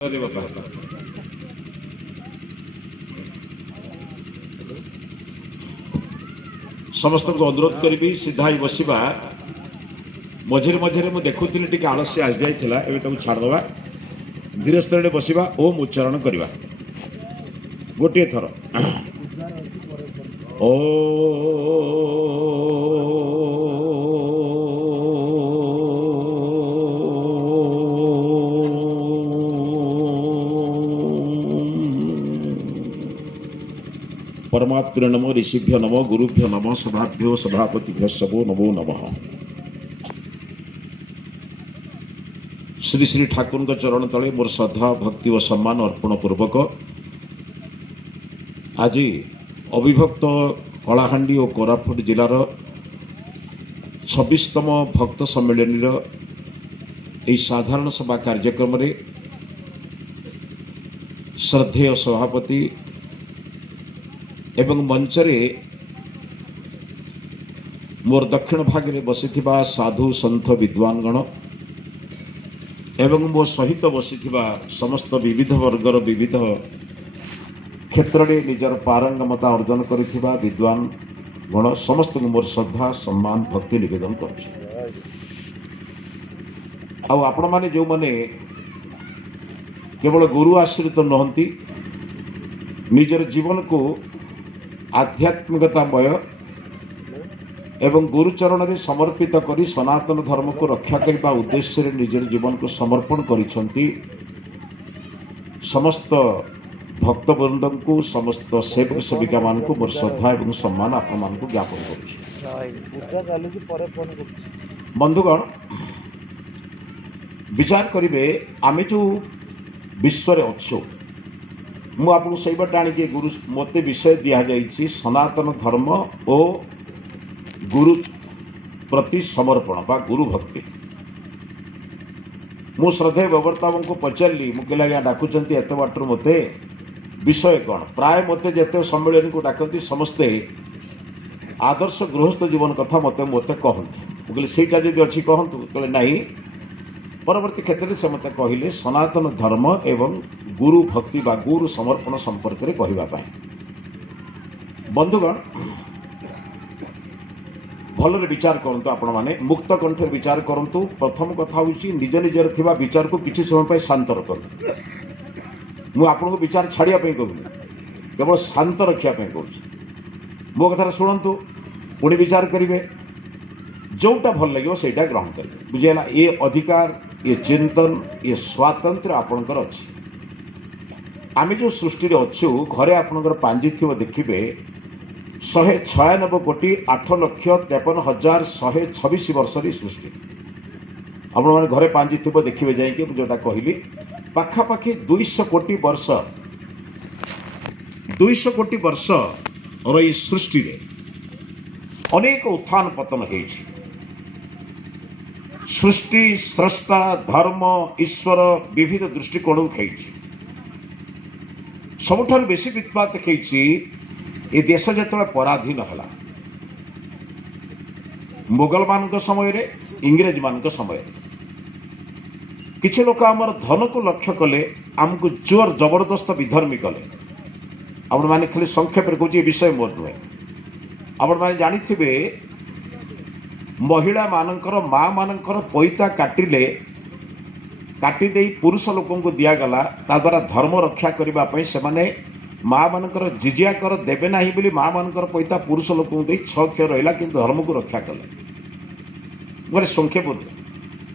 अरे बाबा समस्त को अनुरोध करी सीधा ही बसवा मझे मझे मुझे देखुली टे आलस्य आसी जाइला एवं छाड़दे धीर स्तर बसवा ओम उच्चारण करवा गोटे थर ओ परमात्म नमो ऋषिभ्य नमो गुरुभ्य नमो सभाभ्यो सभापतिभ्य सबो नमो नमः। श्री श्री ठाकुर का चरण तले मोर श्रद्धा भक्ति और सम्मान अर्पण पूर्वक आज अविभक्त कलाहांडी और कोरापुट जिलार 26तम भक्त सम्मेलन साधारण सभा कार्यक्रम रे श्रद्धेय सभापति एवं मंचरे मोर दक्षिण भागे बसी साधु सन्थ विद्वानगण एवं मो सहित बसी समस्त विविध वर्गर विविध क्षेत्र में निजर पारंगमता अर्जन करिथिबा विद्वान गण समस्त मोर श्रद्धा सम्मान भक्ति निवेदन करुछि। आपण माने जो माने केवल गुरु आश्रित नहंती निजर जीवन को आध्यात्मिकतामय एवं गुरुचरण में समर्पित करी सनातन धर्म को रक्षा करने उद्देश्य रे निजर जीवन को समर्पण करिसंती समस्त भक्तवृंद को समस्त सेवक सेविका मान को मोर श्रद्धा एवं सम्मान आपण मान को ज्ञापन करुछि। बंधुगण विचार करिवे आमे जो विश्व रे अच्छो मु आपको सही बात आनिके गुरु मत विषय दि जाइए सनातन धर्म और गुरु प्रति समर्पण बा गुरु भक्ति। मु श्रद्धेय बबरता को पचारि मुझे आज्ञा डाकुंट एत बाटर मत विषय कौन प्राय मत जिते सम्मेलन को डाकती समस्ते आदर्श गृहस्थ जीवन कथा मत मत कहते मुझे सहीटा जब अच्छी कहतु कहले नहीं परवर्ती क्षेत्र में से मत कहले सनातन धर्म एवं गुरु भक्ति बा गुरु समर्पण संपर्क में कहवाई। बंधुगण भल विचार करंतु आपण माने मुक्त कंठ विचार करंतु। प्रथम कथा होची निज निजर थिबा विचार को किछि समय पय शांत रखंतु। मु आपन को विचार छाड़िया पय कहूनी केवल शांत रखिया पय कहूची। मो कथा सुनंतु पुणी विचार करिवे जोटा भल लगे सेटा ग्रहण करेंगे बुझेगा। ये अधिकार ये चिंतन ये स्वातंत्र आपणकर अच्छी। आम जो सृष्टि अच्छु घरे आपणकर पांजी थी देखिए 196 कोटी 8,53,126 वर्ष सृष्टि आपण मैंने घरे पांजी थी देखिए जाइए जोटा कहली पाखापाखि 200 कोटी वर्ष 200 कोटी वर्ष रही सृष्टि रे अनेक उत्थान पतन है। सृष्टि स्रष्टा धर्म ईश्वर विविध दृष्टिकोण खेची सबुठार बेसी वित्पात खेची ए देश जो पराधीन है मुगल मान समय रे इंग्रेज मान समय किसी लोक आमर धन को लक्ष्य कले आमको जोर जबरदस्त विधर्मी कले। आपण माने खाली संक्षेप कहूँ विषय मोर नुहे आपण माने जानिथिबे महिला मानकर माँ मानकर पैता काटिले काटिदे पुरुष लोक को दिगला ता द्वारा धर्म रक्षा करने से माने माँ मानकर जिजिया कर देवे ना बोली माँ मानकर पैता पुरुष लोक को 6 क्षय रहा कि धर्म को रक्षा कले। गोटे संक्षेप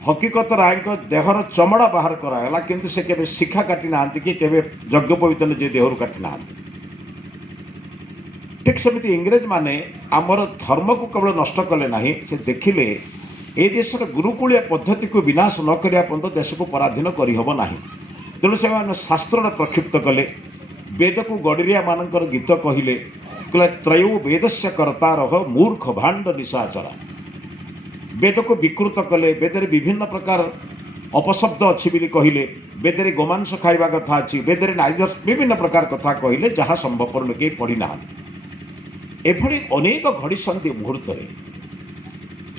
हकीकत राय देहर चमड़ा बाहर कराला किंतु से केवे शिखा काटी ना कि केवे यज्ञ पवित्र जे देहर काटी ना। ठीक सेमती इंग्रेज माने आमर धर्म को केवल नष्ट कले ना से देखिले ए देशर गुरुकुलिया पद्धति को विनाश न करिया पर्यंत देश को पराधीन करहब ना। तेणु से शास्त्र प्रक्षिप्त कले वेद को गडरिया मानकर गीत कहले त्रयो वेदस्य कर्तारः मूर्ख भांड निशाचरा। वेद को विकृत कले वेद विभिन्न प्रकार अपशब्द अच्छी बोली कहले वेद गोमांस खाइबा कथा अच्छी वेद विभिन्न प्रकार कथा कहले जहाँ संभवपर लोके पढ़ी ना। एभली अनेक घड़ी मुहूर्त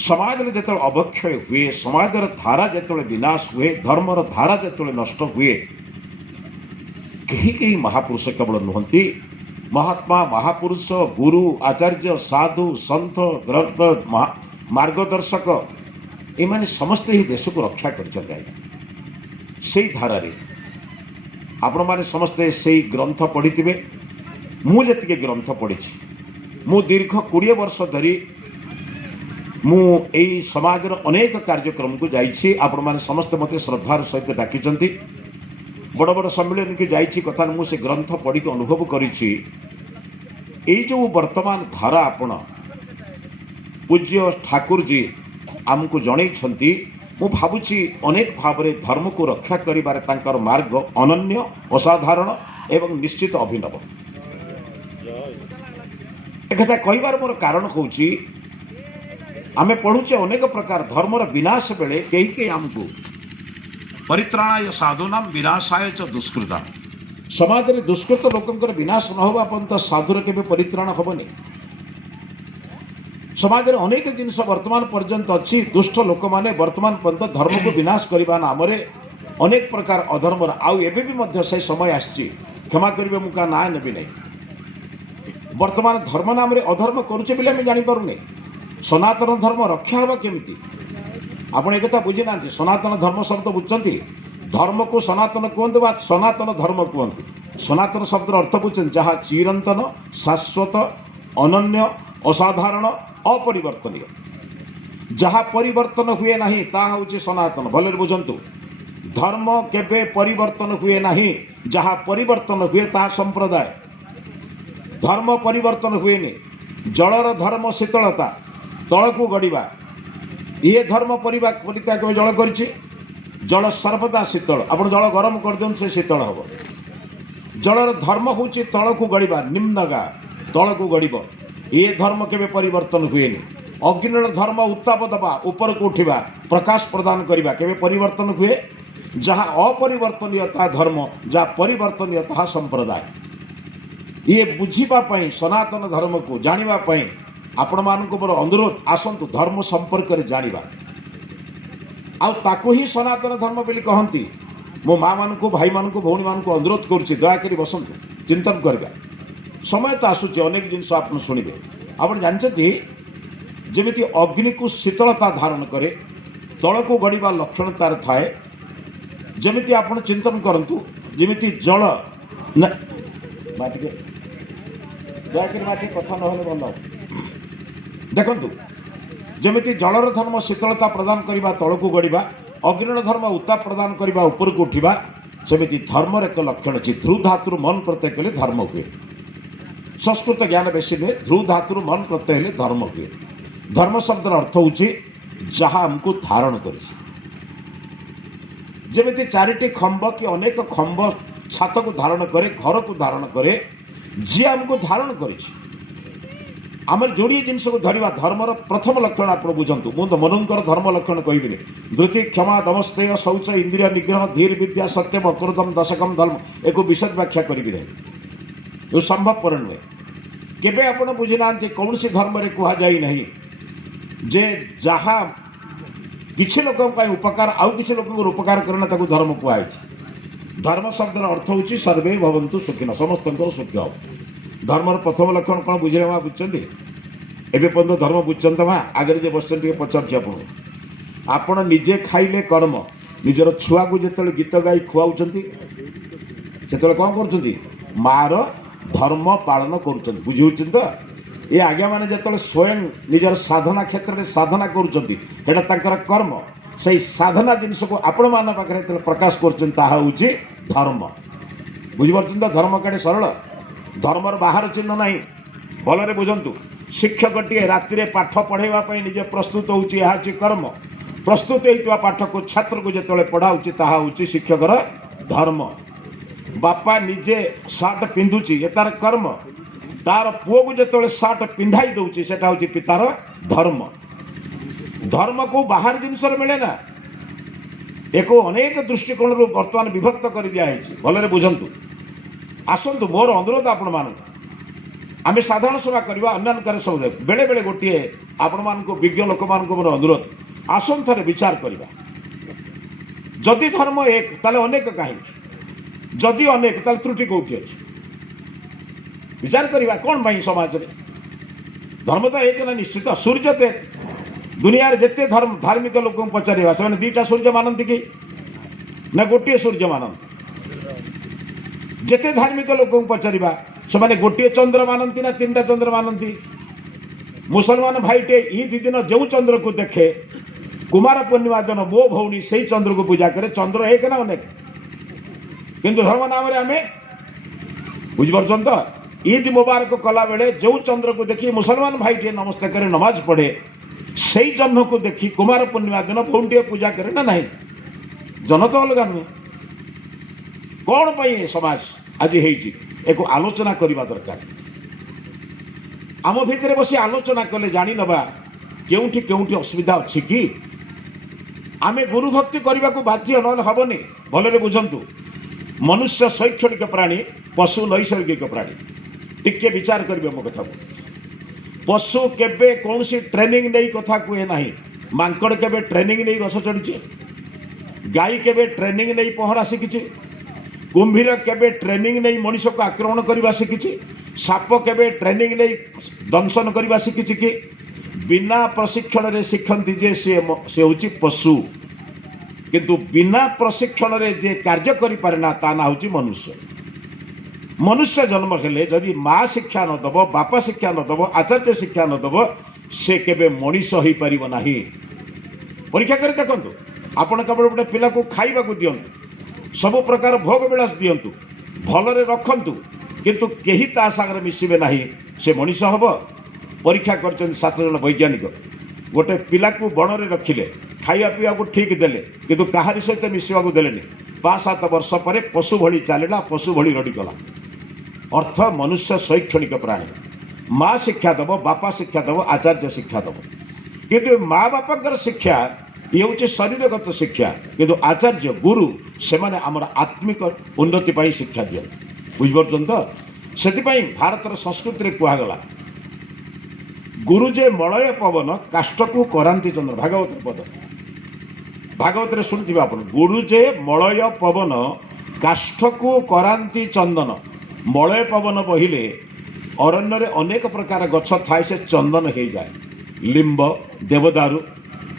समाज में जो अवक्षय हुए समाजर धारा जो विनाश हुए धर्मर धारा जो नष्ट हुए कहीं कहीं महापुरुष केवल नुहति महात्मा महापुरुष गुरु आचार्य साधु सन्थ ग्रंथ मार्गदर्शक एमाने समस्त ही देश को रक्षा कर धारा आपण मैंने समस्ते से ग्रंथ पढ़ी मुझे ग्रंथ पढ़ी मु दीर्घ 20 वर्ष धरी मु समाज अनेक कार्यक्रम को जाइए आपण मैंने समस्ते मत श्रद्धार सहित डाकी बड़ बड़ सम्मेलन की जाइए कथा मुझे ग्रंथ पढ़ी अनुभव करी जो वर्तमान धारा आपण पूज्य ठाकुर जी आमको जनई मु भावुची अनेक भाव में धर्म को रक्षा करिबारे तांकर मार्ग अनन्य असाधारण एवं निश्चित अभिनव एक कहबार मोर कारण हूँ आमे पढ़ुचे अनेक प्रकार धर्मर विनाश बेले कई आमको परित्राणाय साधुनां विनाशाय च दुष्कृता समाज में दुष्कृत लोकंकर विनाश न होगा पर्यंत साधुर केबे परित्राण हेबनी समाज में अनेक जिनस वर्तमान पर्यंत अच्छी दुष्ट लोक माने वर्तमान पर्यंत धर्म को विनाश करने नाम अनेक प्रकार अधर्मर आउ एबे भी से समय आसी क्षमा करेंगे मुझे ना नेबी नहीं वर्तमान धर्म नाम अधर्म करुचे बोले आम जापे सनातन धर्म रक्षा हवा केमती आप एक बुझी ना सनातन धर्म शब्द बुझुंट धर्म को सनातन कहते बा सनातन धर्म कहते सनातन शब्द अर्थ बुझे जहाँ चिरंतन शाश्वत अनन्य असाधारण अपरिवर्तनीय जहाँ परिवर्तन हुए नहीं ताहा हूँ सनातन भले बुझंतु धर्म केबे परिवर्तन हुए नहीं जहाँ परिवर्तन हुए ताहा संप्रदाय धर्म परिवर्तन हुए नहीं जलर धर्म शीतलता तल को गड़िबा ये धर्म परित्याग केबे जल करिछि जल सर्वदा शीतल आपण जल गरम कर दियन से शीतल हम जलर धर्म हूँ तल को गड़िबा निम्नगा तल को गड़िब ये धर्म केबे परिवर्तन हुए नहीं अग्निर धर्म उत्ताप दबा ऊपर को उठा प्रकाश प्रदान करवा केबे परिवर्तन हुए जहाँ अपरिवर्तनीय धर्म जहाँ परिवर्तनीय संप्रदाय ये बुझापी सनातन धर्म को जानापी आपण मान मोर अनुरोध आसतु धर्म संपर्क में जाना आउ ही सनातन धर्म बोली कहती मो माँ मान भाई मान भौणी मान अनुरोध करुच्ची दयाकोरी बसतु चिंतन करवा समय तो आसूँ अनेक जिनस आप शुणे आप जानते जमी अग्नि को शीतलता धारण करे तल को गड़िबा लक्षण तार थाए जमी आप चिंतन करूँ जमी जल दयाकोरी कथा ना भल देखु जमी जलर धर्म शीतलता प्रदान करने तल को गड़िबा अग्निर धर्म उत्ताप प्रदान करने ऊपर को उठा सेमती धर्मर एक लक्षण अच्छी ध्रुव धातु मन प्रत्यय कले धर्म हुए संस्कृत ज्ञान बेसी नुहे ध्रुव धातु मन प्रत्यय हेले धर्म हुए धर्म शब्द अर्थ हूँ जहाँ आमको धारण कर जमी चारिटी खंब कि अनेक खंब छात को धारण करे घर को धारण करे जी आमको धारण कर जोड़े जिनस को धरवा धर्मर प्रथम लक्षण आप बुझंतु मुझे मनुंकर धर्म लक्षण कहबी धृति क्षमा दमस्तेय शौच इंद्रिय निग्रह धीर विद्या सत्यम अक्रोधम दशकम धर्म एक विशद व्याख्या करी जो संभवपर नुहे केबे आपण बुझीना कौन सी धर्म रे कह जाई नहीं जे जहाँ किसी लोक उपकार आउ किसी लोक उपकार करना ताकू धर्म कहुई धर्म शब्द अर्थ हूँ सर्वे भवन्तु सुखिन समस्त सुख हो धर्मर प्रथम लक्षण कौन बुझे माँ बुझे एवं पर्यटन धर्म बुझते माँ आगे जे बस पचार आपण निजे खाइले कर्म निजर छुआ को जो गीत गाई खुआऊँ से कौन कर मार धर्म पालन कर बुझे तो ये आज्ञा मैंने जो स्वयं निजर साधना क्षेत्र में साधना कर कर्म से साधना जिनस को आपण मान पाखे प्रकाश कर धर्म बुझीपार धर्म कड़े सरल धर्मर बाहर चिन्ह ना भलरे बुझंतु शिक्षकटीए राति पाठ पढ़ाई निजे प्रस्तुत होची कर्म प्रस्तुत होता पाठ को छात्र को जो पढ़ाऊँ ताहा हूँ शिक्षकर धर्म बापा निजे सार्ट पिंधुची ये तार कर्म तार पुओ को जो सार्ट पिंधाई दौची सेटा हूँ पितार धर्म धर्म को बाहर जिनस मिले ना एक अनेक दृष्टिकोण बर्तमान विभक्त कर दिखाई भलरे बुझंतु आसतु मोर अनुरोध आपण मान आम साधारण सभा करवा अन्य कार्य सब बेले बेले गोटे आपण मान विज्ञ लोक मान मोर अनुरोध आसन थे विचार करवा जदि धर्म एक ताले अनेक कहीं जदि अनेक ताल त्रुटि कौटी अच्छी विचार करवा कौन भाई समाज में धर्म तो एक ना निश्चित सूर्य तो एक दुनिया जिते धार्मिक लोक पचार से दीटा सूर्य मानती कि ना गोटे सूर्य मानती जिते धार्मिक लोक पचार से गोटे चंद्र मानती ना तीन चंद्र मानती मुसलमान भाईटे ईद दिन जो चंद्र को देखे कुमार पूर्णिमा दिन मो भौणी से चंद्र को पूजा करे चंद्र एक ना अनेक किंतु धर्म नाम आम बुझिपार तो ईद मुबारक कला बेले जो चंद्र को देखी मुसलमान भाईटे नमस्ते करे नमाज पढ़े से जन्म को देखी कुमार पूर्णिमा दिन भौणी पूजा करे ना नहीं जन तो अलग नुहे कौन पाई समाज आज एक आलोचना करने दरकार आम भितर बसी आलोचना कले जानी नबा केउठी केउठी असुविधा अच्छी कि आमे गुरु भक्ति करने को बाध्य न हेनी भलरे बुझंतु मनुष्य शैक्षणिक प्राणी पशु नैसर्गिक प्राणी टिके विचार करेंगे मो कथा पशु केबे कौन सी ट्रेनिंग नहीं कथा कहे ना मांकड़ केबे ट्रेनिंग नहीं गछ चढ़ी गाई केबे ट्रेनिंग नहीं पहरा शिखी कुंभीर केबे ट्रेनिंग नहीं मनुष्य को आक्रमण करने शिखी साप केबे ट्रेनिंग नहीं दंशन करने शिखी कि बिना प्रशिक्षण रे शिखती जे से होची पशु किंतु बिना प्रशिक्षण रे जे कार्य करि पारे ना ता ना होची मनुष्य मनुष्य जन्म हेले जदि माँ शिक्षा न दब बापा शिक्षा न दब आचार्य शिक्षा न दब से केबे मनीष हो पारिबो नाही परीक्षा कर देखंतु आपण केवल गोटे पिला को खाइबा को दियंतु सब प्रकार भोग विलास दियंतु भलरे रखंतु किंतु केही ता सागर मिसिबे नाही से मनीष हब परीक्षा कर 7 जन वैज्ञानिक गोटे पिला को बण में रखिले खाइबा पीवा को ठीक देले किंतु कहारी सहित मिसवा को देले 5-7 वर्ष पर पशु भली चलला पशु भली रड़ीगला अर्थ मनुष्य शैक्षणिक प्राणी माँ शिक्षा दब बापा शिक्षा दब आचार्य शिक्षा दब किंतु माँ बापा शिक्षा ये हूँ शरीरगत शिक्षा किंतु आचार्य गुरु से माने आमर आत्मिक उन्नति पाई शिक्षा दिए बुझिपार तो से भारतर संस्कृति कहगला गुरु जे मलय पवन काष्ठ को करांति चंद्र भागवत पद भागवत शुणुवे आप गुरु जे मलय पवन काष्ठ को करांति चंदन मलय पवन बहिले अरण्य रे अनेक प्रकार गछ थाए से चंदन हो जाए लिंब देवदारू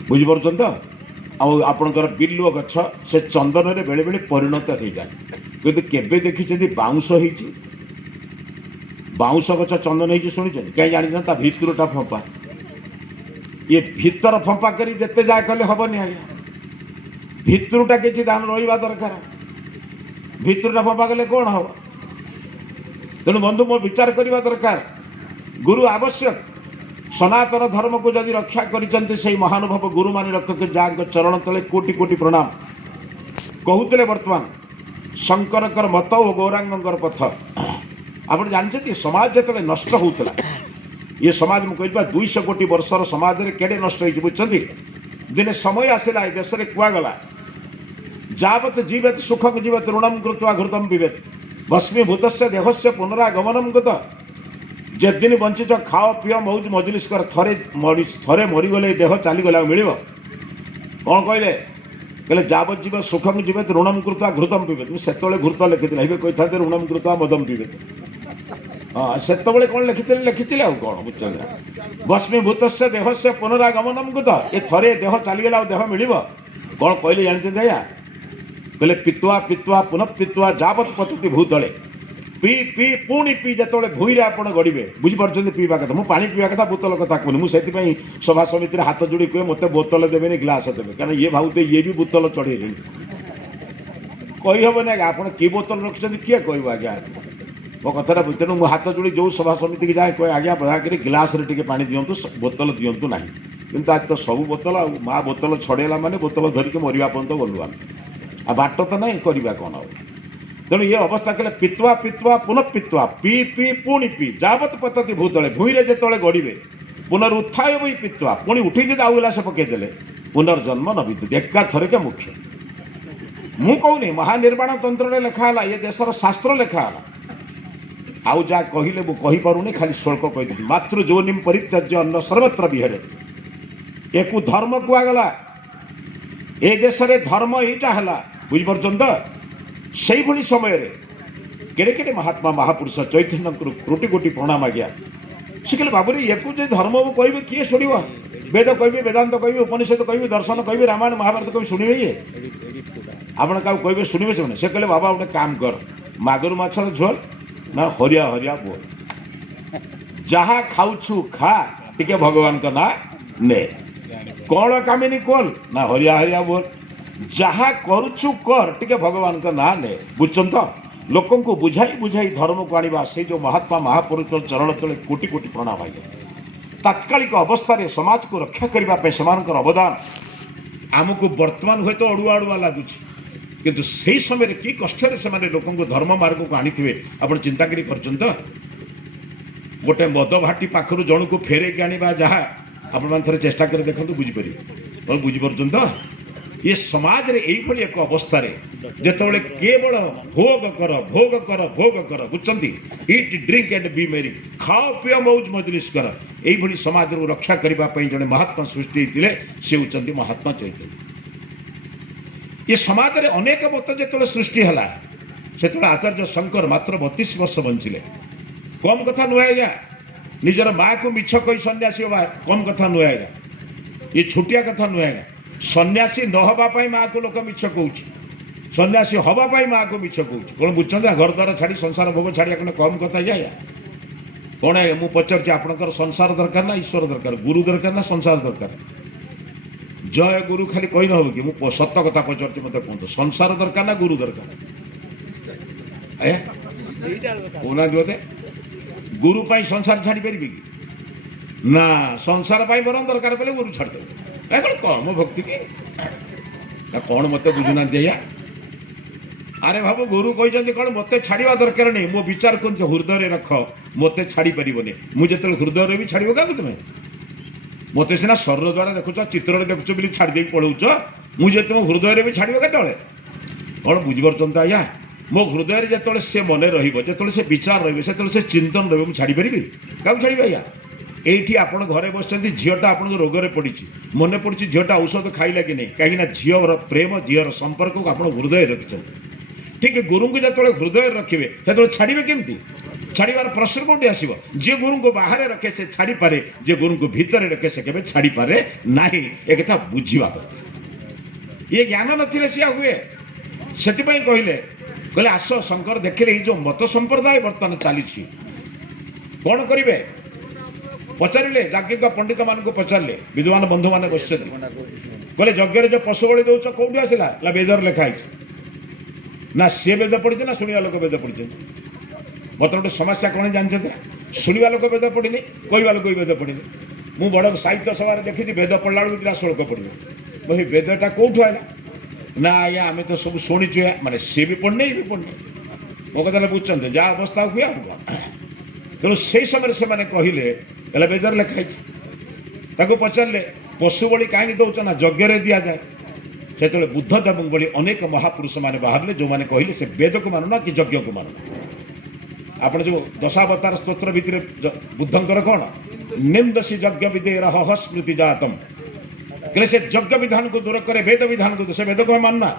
बुझिपार तो आपणकर बिल्व गछ से चंदन रे बेले बेले परिणत हो जाए किंतु केबे देखी बाउंश हो बाउंश गछ चंदन हो शुणी कहीं जानी भितरटा फंपा ये भितर फंपा कर जिते जा कले हेनी आज्ञा भितरटा किसी दान रहा दरकार भितरटा फंपा कले कौन हम तेणु बंधु मो विचार करने दरकार गुरु आवश्यक सनातन धर्म को जदि रक्षा कर महानुभाव गुरु मान रक्षक जहाँ चरण तले कोटि कोटि प्रणाम कहते बर्तमान शंकरकर मत और गौरांगर पथ आप जानते समाज जो नष्ट होता ये समाज मुझे 200 कोटी वर्षर समाज में केड़े नष्ट हो बुझे दिने समय आसला ए देश में कहगला जावत जीवेत सुखम जीवेत ऋणम कृत्वा घृतम पिबेत भस्मीभूत देहस्य पुनरागमनम गत जेदिन बंचित खाओ पिओ मौज मजलिस कर थरे मरीगले देह चलीगला मिल कौन कहले कहले जावत जीव सुखम जीवेत ऋणम कृत्वा घृतम पिबेत मुझे घृत लिखी कही था ऋणम कृत्वा मदम पिबेत हाँ से कौन लिखी कौन बुझे भस्मीभूत देह से पुनरागमनम गत ये थरे देह चलीगला देह मिल कौन कहले जानते आज्ञा कहले पित्वा पित्वा पुनः पित्वा जावत पतति भूतले पी पी पुणी पी जो भूईरे आप गड़े बुझिपार पीवा कथा मुझे पानी पीवा कथा बोतल कथा कहूनी मुझे सभा समिति हाथ जोड़ी कहे मत बोतल देवे ग्लास देवे कहीं ये भावते ये भी बोतल चढ़े कही हेनी आज्ञा आप कि बोतल रखिंट किए कह आज्ञा मो कथा तेणु मुझे हाथ जोड़ी जो सभा समिति की जाए कहे आज्ञा दयाकोरी ग्लास टे पा दिंतु बोतल दिंतु ना कि आज तो सब बोतल आ माँ बोतल छड़ेला माने बोतल धरिक मरवा पर्यंत गलु आम आ बाट तो ना करवा कौन आ तेणु ये अवस्था कहले पित्वा पित्वा पुनः पित्वा पी पी पुणी पी जावत पतति भूतले भूईरे जिते गड़े पुनरुत्थाय वही पित्वा पुणी उठी आउ गिलास पकईदे पुनर्जन्म न विद्युत एका थरक मुख्य मु कहूनी महानिर्माण तंत्र लिखाला ये देशर शास्त्र लिखाला आउ जा कहले मुझे खाली श्लोक कही मातृजोनिम परित्यज्य अन्न सर्वत्र विहरे एक धर्म कहगला ए देश रे धर्म यहीटा है बुझिपार से भली समय केड़े केड़े महात्मा महापुरुष चैतन्य कोटि कोटि प्रणाम आज्ञा से कहले बाबूरे या धर्म कहे किए शुण वेद कहि वेदांत कहि उपनिषद कहि दर्शन कहि रामायण महाभारत कहि शुणे ये आपण क्या कहे शुणे से कहले बाबा गोटे काम कर मागुर माछर झोल ना हरिया हरिया बोल जहा खाऊ खा टिके भगवान का ना ने कौन कामिनी कोल ना हरिया हरिया बोल जहा करुचु कर टिके भगवान का ना ने बुझन तो लोक को बुझाई बुझाई धर्म को आने से जो महात्मा महापुरुष चरण तले कोटि कोटि प्रणाम आज्ञा तात्कालिक अवस्था समाज को रक्षा करने से अवदान आमको वर्तमान हुए तो अड़ुआ अड़ुआ लगुच किंतु से समय कि कष्ट से लोक धर्म मार्ग को आनी थे आप चिंता कर गोटे मद भाटी पाखर जन को फेरे आने जहाँ आपण थे चेष्टा कर देखते बुझीपर बुझीपार तो ये समाज रे यही एक अवस्था जिते केवल भोग कर भोग कर भोग कर बुझे इट ड्रिंक एंड बी मेरी खाओ पिओ मौज मजलिस कर यही समाज को रक्षा करने जड़े महात्मा सृष्टि होते से होती महात्मा चैतन्य ये समाज रे अनेक मत जो सृष्टि है से आचार्य शंकर मात्र 32 वर्ष बंचिले कम कथा नुहे आज्ञा निजर माँ को मिछ कही सन्यासी हवा कम कथा नुहे आज्ञा ये छोटिया कथा नुहे आज्ञा सन्यासी न हवापाई माँ को लोक मिछ कौच सन्यासी हवापाई माँ को मिछ कौच कौन बुझे घर द्वार छाड़ी संसार भोग छाड़ी कम कथा जाए कौन है मुझे पचार आपंकर संसार दरकार ना ईश्वर दरकार गुरु दरकार ना संसार दरकार जय गुरु खाली कही न कि मुझे सत कथा पचार मत कहते संसार दरकार ना गुरु दरकार कहना बोधे गुरु पाई संसार छाड़ी पारि कि ना संसार पाई बर दरकार पड़े गुरु छाड़देवे कर्म भक्ति की कौन मत बुझुना आज्ञा अरे बाबू गुरु कहते कौन मत छाड़ा दरकार नहीं मो विचार कर हृदय रख मत छाड़ी पारे मुझे हृदय भी छाड़ क्या तुम्हें मत सीना शरीर द्वारा देखुच चित्र देखुच बोली छाड़ी पढ़ाऊच मुझे तुम हृदय भी छाड़ के कौन बुझीपार आज्ञा मो हृदय जो से मन रो से विचार रे चिंतन रे छाड़ी पारि क्या छाड़ी आज्ञा एठी आपण घरे बस झीटा आप रोग पड़ी मन पड़ी झीटा औषध खाइला कि नहीं कहीं झीर प्रेम झीर संपर्क को आप हृदय रखिंट ठीक गुरु को जो हृदय रखिए से छाड़े केमती छाड़ार प्रश्न कौटी आसो जी गुरु को बाहर रखे से छाड़ी पारे जे गुरु को भितर रखे से केवे छाड़ी पारे ना एक कथा बुझा दरकार ये ज्ञान नथिले सिया हुए से कहले आस शंकर देखिले जो मत संप्रदाय बर्तमान चली कौन करेंगे पचारे जाज्ञिक पंडित मान को पचारे विद्वान बंधु मैंने बस कहले यज्ञ जो पशु बलि दौच कौटी आसला वेदर लिखाई ना सी वेद पढ़ी ना शुणा लोक वेद पढ़ी बर्तमान गोटे समस्या कौन जानते शुणा लोक वेद पढ़ी कहवा लोक वेद पढ़ी मुझ बड़ साहित्य सभा देखी वेद पढ़ला बेलू दिटा श्लोक पढ़े भाई वेदटा कौटू आला ना आज्ञा आम तो सब शुणीचु माने सी भी पढ़ने ये भी पढ़ने मो कथा बुझे जहाँ अवस्था हुए आ कौन तेणु से समय से कहले वेदर लिखाई पचारे पशु बलि कहीं दौच ना यज्ञ दि जाए से बुद्धदेव भली अनेक महापुरुष मैंने बाहर जो मैंने कहले से वेद को मानुना कि यज्ञ को मानुना आप जो दशावतार स्तोत्र भितर बुद्धंकर कौन निंदसी यज्ञ विदेर हह स्मृति जातम कहले से यज्ञ विधान को दूर करे वेद विधान को से वेद को मानना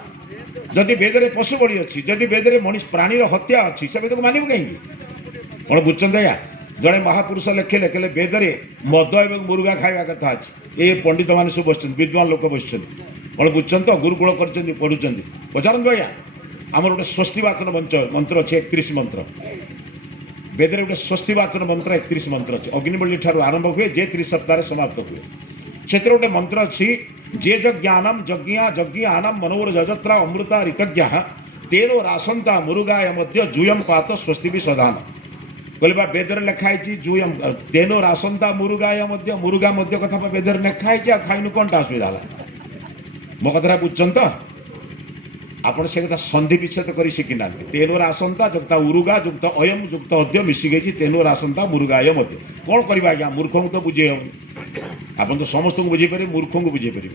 जदि वेदरे पशु बलि अच्छी जदि वेदरे मनीष प्राणीर हत्या अच्छी से वेद को मानव कहीं कौन बुझे आज्ञा जड़े महापुरुष लिखिले कहले वेदरे मद एवं मुर्गा खावा कथा अच्छी ये पंडित मैंने सब बस विद्वान लोक बस कौन बुझे तो गुरुकुल कर पढ़ुं पचारत आज्ञा आमर गोटे स्वस्तिवाचन मंत्र अच्छे 31 मंत्र वेदरे गोटे स्वस्तिवाचन मंत्र 31 मंत्र अच्छे अग्निबली ठार आरंभ हुए जे 30 सप्ताह समाप्त हुए से गोटे मंत्र अच्छी जे यज्ञानम यज्ञानम मनोर जजत्रा अमृता ऋतज्ञ तेनो रासंता मुरुगाय मध्य जूयम पात स्वस्ति भी सदान कहले वेदर लिखाई जूयम तेनो रासंता मुरुगाय मध्य मुरुगा मध्य कथा वेदर लिखाई खाइन कौन असुविधा मो कथा बुझन तो आप संधि विच्छेद कर शिखिना तेनोर आसंता जुक्ता उरुगा जुक्त अयम जुक्त अद्य मिसिक तेनोर आसंता मुरुगाय मध्य कौन करवा आज्ञा मूर्ख को तो बुझे हम आप तो समस्त को बुझे पारे मूर्ख को बुझे पारे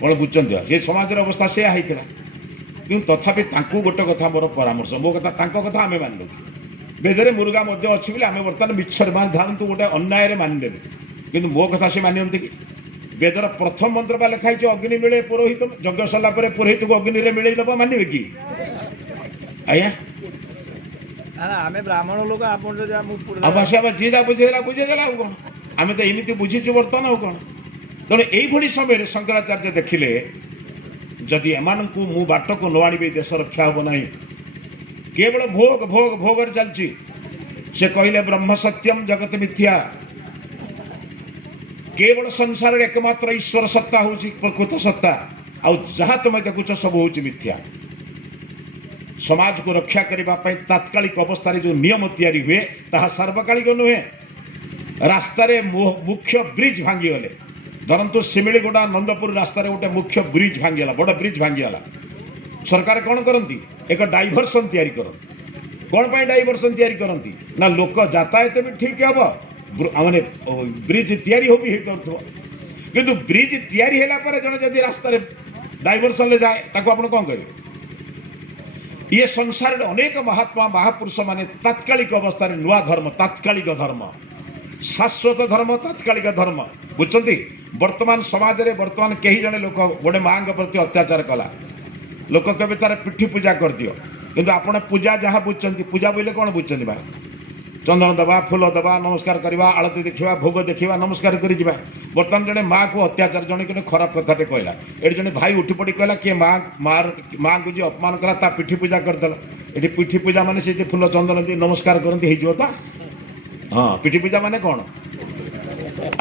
कौन बुझे से समाज अवस्था से होता कि तथापि गोटे कथा मोर परामर्श मो कथा आम मान वेदरे मुरुगा मध्य अच्छी बोले आम बर्तमान मिछर मान धारतु गोटे अन्याय मानिने कि मो कथा से मानते कि वेदर प्रथम मंत्र बा लिखाई अग्नि मिले पुरोहित यज्ञ सरला पुरोहित को अग्नि में मिले दबा मानवे कि ଆଜ୍ଞା ଆମେ ବ୍ରାହ୍ମଣ ଲୋକ ଆପଣ ଯଦି ଆଉ ବାସି ଆবার ଯିଏ ଯାହା ବୁଝେଇଦେଲା ବୁଝେଇଦେଲା ଆଉ କ'ଣ ଆମେ ତ ଏମିତି ବୁଝିଛୁ ବର୍ତ୍ତମାନ ଆଉ କ'ଣ। ତେଣୁ ଏଇଭଳି ସମୟରେ ଶଙ୍କରାଚାର୍ଯ୍ୟ ଦେଖିଲେ ଯଦି ଏମାନଙ୍କୁ ମୁଁ ବାଟକୁ ନ ଆଣିବି ଦେଶ ରକ୍ଷା ହେବ ନାହିଁ। କେବଳ ଭୋଗ ଭୋଗ ଭୋଗରେ ଚାଲିଛି। ସେ କହିଲେ ବ୍ରହ୍ମ ସତ୍ୟମ ଜଗତ ମିଥ୍ୟା। କେବଳ ସଂସାରରେ ଏକମାତ୍ର ଈଶ୍ୱର ସତ୍ତା ହେଉଛି ପ୍ରକୃତ ସତ୍ତା। ଆଉ ଯାହା ତୁମେ ଦେଖୁଛ ସବୁ ହେଉଛି ମିଥ୍ୟା। ସମାଜକୁ ରକ୍ଷା କରିବା ପାଇଁ ତାତ୍କାଳିକ ଅବସ୍ଥାରେ ଯେଉଁ ନିୟମ ତିଆରି ହୁଏ ତାହା ସାର୍ବକାଳିକ ନୁହେଁ। ରାସ୍ତାରେ ମୁଖ୍ୟ ବ୍ରିଜ ଭାଙ୍ଗିଗଲେ, ଧରନ୍ତୁ ଶିମିଳିଗୁଡ଼ା ନନ୍ଦପୁର ରାସ୍ତାରେ ଗୋଟେ ମୁଖ୍ୟ ବ୍ରିଜ ଭାଙ୍ଗିଗଲା, ବଡ଼ ବ୍ରିଜ ଭାଙ୍ଗିଗଲା, ସରକାର କ'ଣ କରନ୍ତି? ଏକ ଡାଇଭରସନ୍ ତିଆରି କରନ୍ତି। କ'ଣ ପାଇଁ ଡାଇଭରସନ୍ ତିଆରି କରନ୍ତି? ନା ଲୋକ ଯାତାୟାତ ବି ଠିକ୍ ହେବ, ମାନେ ବ୍ରିଜ ତିଆରି ବି ହେଇପାରୁଥିବ। କିନ୍ତୁ ବ୍ରିଜ ତିଆରି ହେଲା ପରେ ଜଣେ ଯଦି ରାସ୍ତାରେ ଡାଇଭରସନ୍ରେ ଯାଏ ତାକୁ ଆପଣ କ'ଣ କରିବେ? ଇଏ ସଂସାରରେ ଅନେକ ମହାତ୍ମା ମହାପୁରୁଷ ମାନେ ତାତ୍କାଳିକ ଅବସ୍ଥାରେ ନୂଆ ଧର୍ମ, ତାତ୍କାଳିକ ଧର୍ମ, ଶାଶ୍ୱତ ଧର୍ମ, ତାତ୍କାଳିକ ଧର୍ମ ବୁଝୁଛନ୍ତି। ବର୍ତ୍ତମାନ ସମାଜରେ ବର୍ତ୍ତମାନ କେହି ଜଣେ ଲୋକ ଗୋଟେ ମାଙ୍କ ପ୍ରତି ଅତ୍ୟାଚାର କଲା, ଲୋକ କେବେ ତାର ପିଠି ପୂଜା କରିଦିଅ। କିନ୍ତୁ ଆପଣ ପୂଜା ଯାହା ବୁଝୁଛନ୍ତି, ପୂଜା ବୋଇଲେ କ'ଣ ବୁଝୁଛନ୍ତି? ବା ଚନ୍ଦନ ଦେବା, ଫୁଲ ଦେବା, ନମସ୍କାର କରିବା, ଆଳତି ଦେଖିବା, ଭୋଗ ଦେଖିବା, ନମସ୍କାର କରି ଯିବା। ବର୍ତ୍ତମାନ ଜଣେ ମାଆକୁ ଅତ୍ୟାଚାର, ଜଣେ କିନ୍ତୁ ଖରାପ କଥାଟେ କହିଲା, ଏଠି ଜଣେ ଭାଇ ଉଠି ପଡ଼ି କହିଲା କିଏ ମାଆଙ୍କୁ ଯିଏ ଅପମାନ କଲା ତା ପିଠି ପୂଜା କରିଦେଲା। ଏଠି ପିଠି ପୂଜା ମାନେ ସେ ଯେ ଫୁଲ ଚନ୍ଦନ ଦେଇ ନମସ୍କାର କରନ୍ତି ହେଇଯିବ ତ? ହଁ, ପିଠି ପୂଜା ମାନେ କ'ଣ?